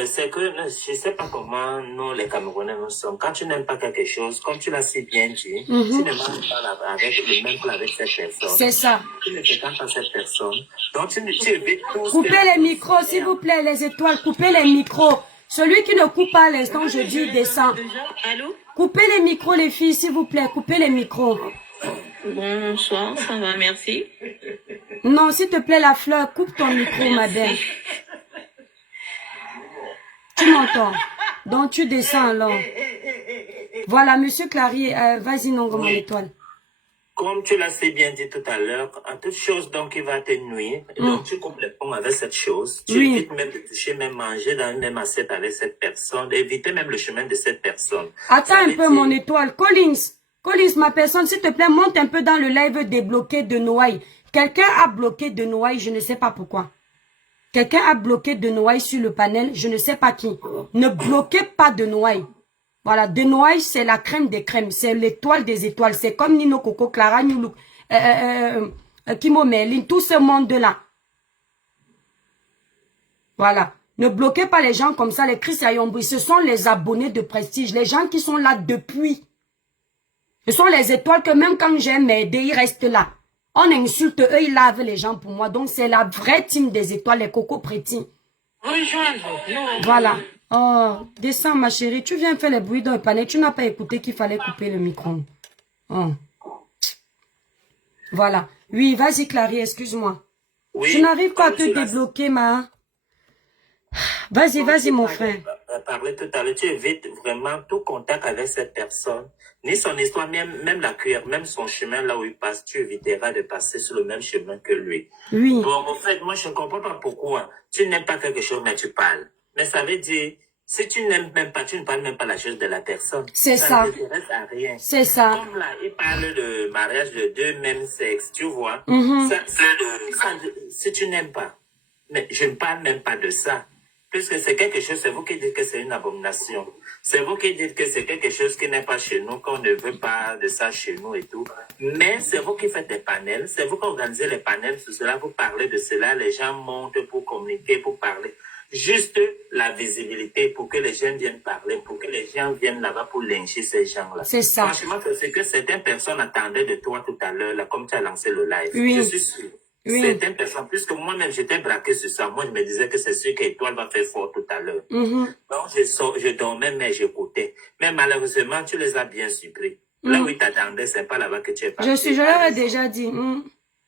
C'est que je sais pas comment nous, les Camerounais, nous sommes. Quand tu n'aimes pas quelque chose, comme tu l'as si bien dit, tu ne manges pas avec le même plat avec cette personne. C'est ça. Tu ne fréquentes pas cette personne. Donc, tu évites tout. Coupez les micros, s'il vous plaît, les étoiles. Coupez les micros. Celui qui ne coupe pas à l'instant, je dis, descend. Allô? Coupez les micros, les filles, s'il vous plaît. Coupez les micros. Bonsoir, ça va, merci. Non, s'il te plaît, la fleur, coupe ton micro, ma belle. Tu m'entends? Donc, tu descends alors. Voilà, monsieur Clary, vas-y, non, mon étoile. Comme tu l'as si bien dit tout à l'heure, à toute chose donc qui va te nuire, donc tu coupes les ponts avec cette chose. Tu évites même de toucher, même manger dans une même assiette avec cette personne, éviter même le chemin de cette personne. Attends un peu, mon étoile. Collins, ma personne, s'il te plaît, monte un peu dans le live débloqué de Noailles. Quelqu'un a bloqué de Noailles, je ne sais pas pourquoi. Quelqu'un a bloqué de Noailles sur le panel, je ne sais pas qui. Ne bloquez pas de Noailles. Voilà, de Noailles, c'est la crème des crèmes, c'est l'étoile des étoiles. C'est comme Nino Coco, Clara, Nulou, Kimo Merlin, tout ce monde-là. Voilà. Ne bloquez pas les gens comme ça, les Chris Ayombi. Ce sont les abonnés de prestige, les gens qui sont là depuis. Ce sont les étoiles que même quand j'aime aider, ils restent là. On insulte, eux, ils lavent les gens pour moi. Donc, c'est la vraie team des étoiles, les cocos prétis. Voilà. Oh, descends, ma chérie. Tu viens faire les bruits dans le panier. Tu n'as pas écouté qu'il fallait couper le micro. Oh. Voilà. Oui, vas-y, Clary, excuse-moi. Oui, je n'arrive pas à te débloquer, ma... Vas-y, mon frère. Parler tout à l'heure, tu évites vraiment tout contact avec cette personne, ni son histoire, même la cuillère, même son chemin là où il passe, tu éviteras de passer sur le même chemin que lui. Oui. Bon, en fait, moi, je ne comprends pas pourquoi tu n'aimes pas quelque chose, mais tu parles. Mais ça veut dire, si tu n'aimes même pas, tu ne parles même pas la chose de la personne. C'est ça. Ça ne t'intéresse à rien. C'est ça. Comme là, il parle de mariage de deux mêmes sexes, tu vois. Si tu n'aimes pas, mais je ne parle même pas de ça. Puisque c'est quelque chose, c'est vous qui dites que c'est une abomination. C'est vous qui dites que c'est quelque chose qui n'est pas chez nous, qu'on ne veut pas de ça chez nous et tout. Mais c'est vous qui faites des panels, c'est vous qui organisez les panels sur cela, vous parlez de cela, les gens montent pour communiquer, pour parler. Juste la visibilité pour que les gens viennent parler, pour que les gens viennent là-bas pour lyncher ces gens-là. C'est ça. Franchement, c'est ce que certaines personnes attendaient de toi tout à l'heure, là, comme tu as lancé le live. Oui. Je suis sûr. Oui. Certaines personnes, puisque moi-même j'étais braqué sur ça, moi je me disais que c'est sûr qu'Étoile va faire fort tout à l'heure. Donc je dormais mais j'écoutais. Mais malheureusement, tu les as bien surpris. Là où ils t'attendaient, c'est pas là-bas que tu es parti. Je leur ai déjà dit.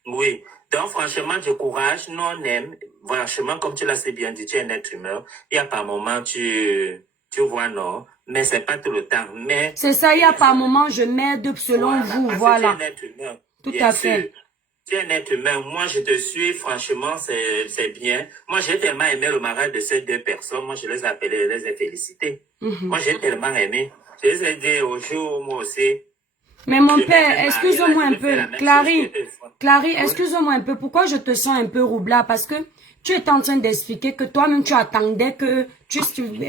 Oui. Donc franchement, je courage, nous on aime. Franchement, comme tu l'as si bien dit, tu es un être humain. Il y a par moment, tu vois, non, mais c'est pas tout le temps. Mais c'est ça, il y a par moment, je m'aide selon vous, voilà. Tu es un être humain. Tout à fait. Tu es un être humain. Moi, je te suis, franchement, c'est bien. Moi, j'ai tellement aimé le mariage de ces deux personnes. Moi, je les ai appelés, je les ai félicités. Moi, j'ai tellement aimé. Je les ai dit au jour, moi aussi. Mais mon père, excuse-moi un peu. Clary, excuse-moi un peu. Pourquoi je te sens un peu roublard? Parce que tu es en train d'expliquer que toi-même, tu attendais que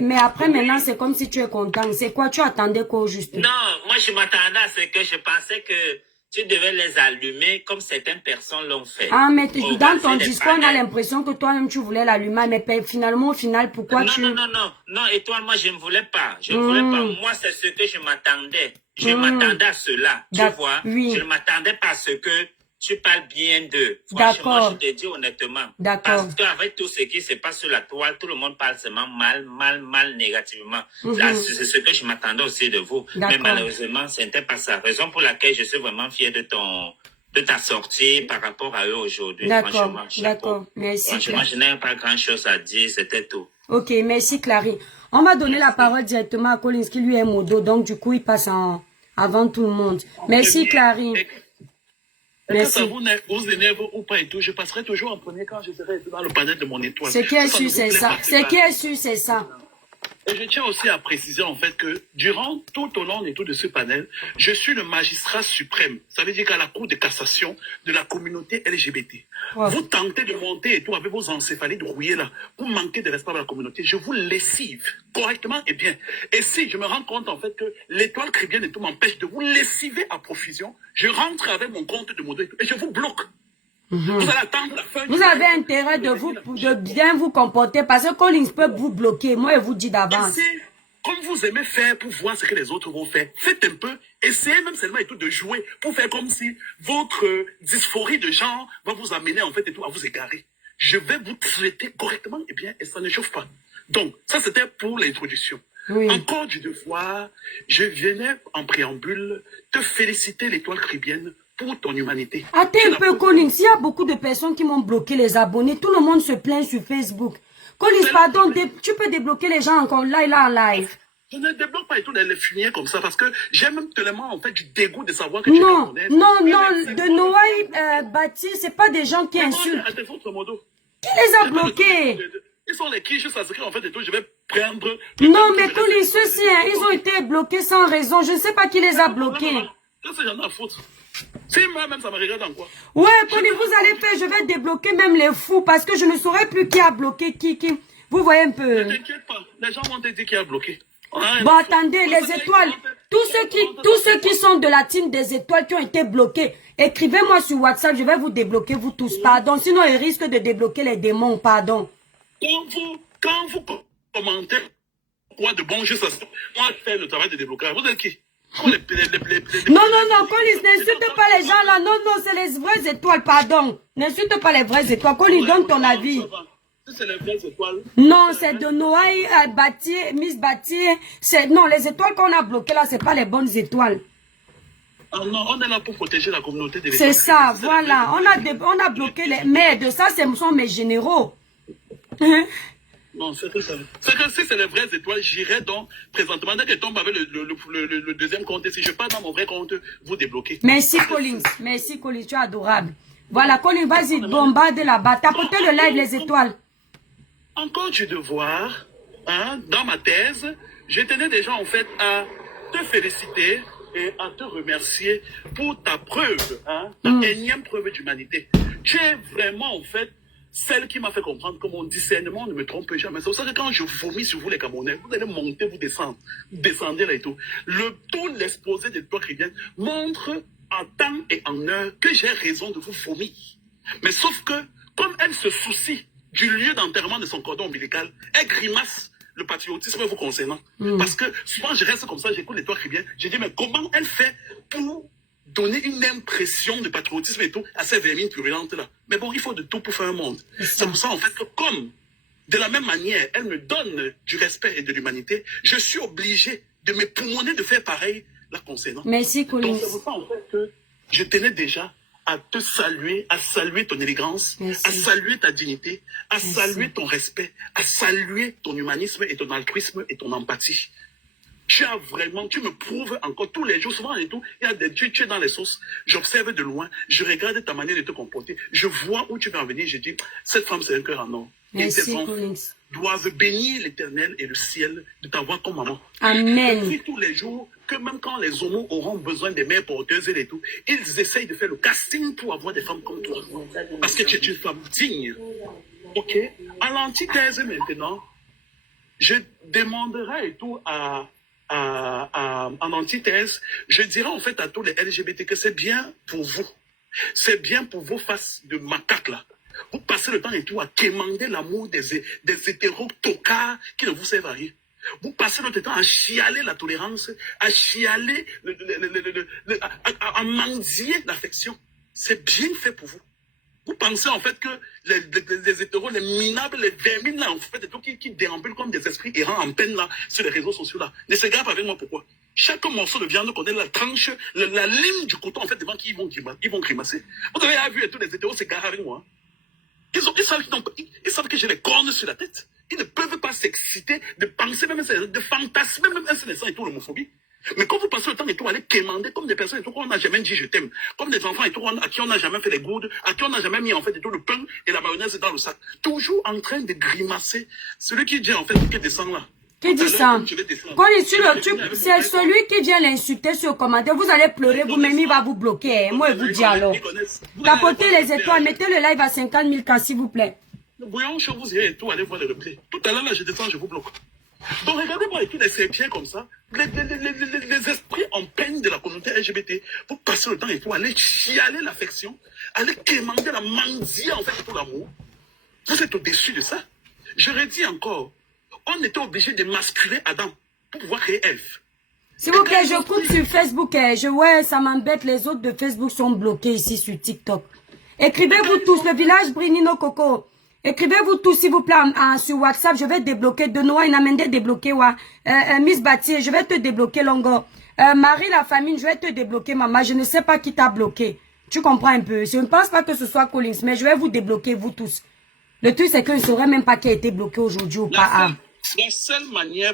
mais après, maintenant, c'est comme si tu es content. C'est quoi? Tu attendais quoi, juste? Non, moi, je m'attendais à ce que je pensais que tu devais les allumer comme certaines personnes l'ont fait. Ah, mais dans ton discours, on a l'impression que toi-même, tu voulais l'allumer. Mais finalement, au final, pourquoi tu... Non, et toi, moi, je ne voulais pas. Je ne voulais pas. Moi, c'est ce que je m'attendais. Je m'attendais à cela. Tu vois? Oui. Je ne m'attendais pas à ce que tu parles bien d'eux. D'accord. Franchement, je te dis honnêtement. D'accord. Parce qu'avec tout ce qui se passe sur la toile, tout le monde parle seulement mal, négativement. Mhm. C'est ce que je m'attendais aussi de vous. Mais D'accord. malheureusement, ce n'était pas ça. Raison pour laquelle je suis vraiment fier de ta sortie par rapport à eux aujourd'hui. D'accord, Franchement, chapeau. d'accord. Merci, Franchement, Clarisse. je n'ai pas grand-chose à dire. C'était tout. Ok, merci, Clarisse. On va donner la parole directement à Collins, qui lui est modo. Donc, du coup, il passe avant tout le monde. Merci, Clarisse. Est-ce que ça vous énerve ou pas et tout? Je passerai toujours en premier quand je serai dans le panel de mon étoile. Ce qui est Ça sûr, ne vous c'est plaît ça. pas, Ce qui est sûr, c'est ça. Et je tiens aussi à préciser en fait que durant tout au long et tout de ce panel, je suis le magistrat suprême. Ça veut dire qu'à la Cour de cassation de la communauté LGBT. Ouais. Vous tentez de monter et tout avec vos encéphalites rouillées là, vous manquez de respect à la communauté. Je vous lessive correctement et bien. Et si je me rends compte en fait que l'étoile chrétienne et tout m'empêche de vous lessiver à profusion, je rentre avec mon compte de modo et je vous bloque. Vous allez attendre la fin. Vous avez intérêt de bien vous comporter parce que Collins peut vous bloquer. Moi, je vous dis d'avance. Comme vous aimez faire pour voir ce que les autres vont faire, faites un peu, essayez même seulement et tout de jouer pour faire comme si votre dysphorie de genre va vous amener en fait et tout à vous égarer. Je vais vous traiter correctement et bien et ça ne chauffe pas. Donc, ça c'était pour l'introduction. Oui. Encore du devoir, je venais en préambule te féliciter l'étoile caribéenne pour ton humanité. Attends un peu, Collins. Il y a beaucoup de personnes qui m'ont bloqué les abonnés. Tout le monde se plaint sur Facebook. Collins, pardon, tu peux débloquer les gens encore là en live. Je ne débloque pas et tout les fumiers comme ça parce que j'ai même tellement en fait du dégoût de savoir que tu Non, connais. de Noaï Bâti, c'est pas des gens qui insultent. Qui les a bloqués? Ils sont les qui juste à ce en fait et tout, je vais prendre. Non, mais Collins, ceux-ci, ils ont été bloqués sans raison. Je ne sais pas qui les a bloqués. Qu'est-ce que j'en ai à foutre? C'est moi-même, ça me regarde en quoi? Ouais, Collins, vous allez faire, je vais débloquer même les fous parce que je ne saurais plus qui a bloqué qui. Vous voyez un peu. Ne t'inquiète pas, les gens vont te dire qui a bloqué. Bon, attendez, les étoiles, tous ceux qui sont de la team des étoiles qui ont été bloqués, écrivez-moi sur WhatsApp, je vais vous débloquer vous tous, pardon, sinon ils risquent de débloquer les démons, pardon. Quand vous commentez quoi de bon, juste à ça, moi je fais le travail de déblocage, vous êtes qui? Non, Collins, n'insulte pas les gens là, non, c'est les vraies étoiles, pardon, n'insulte pas les vraies étoiles, Collins, donne ton avis. C'est les vraies étoiles. Non, c'est de Noaï, Miss Batier. Non, les étoiles qu'on a bloquées là, c'est pas les bonnes étoiles. Ah non, on est là pour protéger la communauté des C'est ça, voilà. On a bloqué les. Mais de ça, ce sont mes généraux. Non, c'est que ça. C'est que si c'est les vraies étoiles, j'irai donc présentement, dès qu'elles tombent avec le deuxième compte, et si je pars dans mon vrai compte, vous débloquez. Merci, Collins. Merci, Collins. Tu es adorable. Voilà, Collins, vas-y, bombarde là-bas. Tapotez le live, les étoiles. Encore du devoir, hein, dans ma thèse, je tenais déjà en fait à te féliciter et à te remercier pour ta preuve, hein, ta énième preuve d'humanité. Tu es vraiment en fait celle qui m'a fait comprendre que mon discernement ne me trompe jamais. C'est pour ça que quand je vomis sur vous les Camerounais, vous allez monter, vous descendre, vous descendez là et tout. Tout l'exposé de toi chrétienne montre en temps et en heure que j'ai raison de vous vomir. Mais sauf que, comme elle se soucie du lieu d'enterrement de son cordon ombilical, elle grimace le patriotisme vous concernant. Parce que souvent je reste comme ça, j'écoute les toits chrétiens, je dis mais comment elle fait pour donner une impression de patriotisme et tout à ces vermines purulentes là. Mais bon, il faut de tout pour faire un monde. C'est pour ça en fait que comme de la même manière, elle me donne du respect et de l'humanité, je suis obligé de me poumonner de faire pareil la concernant. Merci, Collins. Donc c'est pour ça en fait que je tenais déjà à te saluer, à saluer ton élégance, à saluer ta dignité, à saluer ton respect, à saluer ton humanisme et ton altruisme et ton empathie. Tu as vraiment, tu me prouves encore tous les jours, souvent et tout, il y a des, tu es dans les sources, j'observe de loin, je regarde ta manière de te comporter, je vois où tu vas en venir, je dis, cette femme c'est un cœur en or. Et tes enfants doivent bénir l'Éternel et le ciel de t'avoir comme maman. Amen. Je dis tous les jours que même quand les homos auront besoin des mères porteuses et tout, ils essayent de faire le casting pour avoir des femmes comme toi. Parce que tu es une femme digne. Ok? À l'antithèse maintenant, je demanderai et tout en antithèse, je dirais en fait à tous les LGBT que c'est bien pour vous. C'est bien pour vos faces de macaques là. Vous passez le temps et tout à quémander l'amour des hétéros tocards qui ne vous servent à rien. Vous passez votre temps à chialer la tolérance, à chialer, à mendier l'affection. C'est bien fait pour vous. Vous pensez en fait que les hétéros, les minables, les vermines là, en fait, qui déambulent comme des esprits errants en peine là, sur les réseaux sociaux là. Ne se gaffe avec moi, pourquoi? Chaque morceau de viande connaît la tranche, la ligne du coton en fait devant qui ils vont grimacer. Vous avez vu et tous les hétéros s'égarent avec moi. Ils savent que j'ai les cornes sur la tête. Ils ne peuvent pas s'exciter de penser même, de fantasmer même un seul instant et tout l'homophobie. Mais quand vous passez le temps et tout, allez quémander comme des personnes et tout, qu'on n'a jamais dit je t'aime. Comme des enfants et tout, à qui on n'a jamais fait les gourdes, à qui on n'a jamais mis en fait et tout le pain et la mayonnaise dans le sac. Toujours en train de grimacer. Celui qui dit en fait qui descend là. Qui dit ça? C'est celui qui vient l'insulter sur le commentaire. Vous allez pleurer, vous-même, il va vous bloquer. Moi, je vous dis alors. Tapotez les étoiles, mettez le live à 50 000 cas, s'il vous plaît. Bouillon, je vous et tout, allez voir le replay. Tout à l'heure, là, je descends, je vous bloque. Donc, regardez-moi et tous les serpiers comme ça. Les esprits en peine de la communauté LGBT. Vous passez le temps et tout, allez chialer l'affection, allez quémander la mendier, en fait, pour l'amour. Vous êtes au-dessus de ça. Je redis encore. On était obligé de masculer Adam pour pouvoir créer Ève. S'il vous plaît, je coupe sur Facebook. Ouais, ça m'embête. Les autres de Facebook sont bloqués ici sur TikTok. Écrivez-vous tous. Le village Brinino Coco. Écrivez-vous tous, s'il vous plaît, sur WhatsApp. Je vais débloquer. De Noa Inamende débloquer. Miss Bati, je vais te débloquer, Longo. Marie la famine, je vais te débloquer, maman. Je ne sais pas qui t'a bloqué. Tu comprends un peu. Je ne pense pas que ce soit Collins, mais je vais vous débloquer, vous tous. Le truc, c'est que je ne saurais même pas qui a été bloqué aujourd'hui ou pas. La seule manière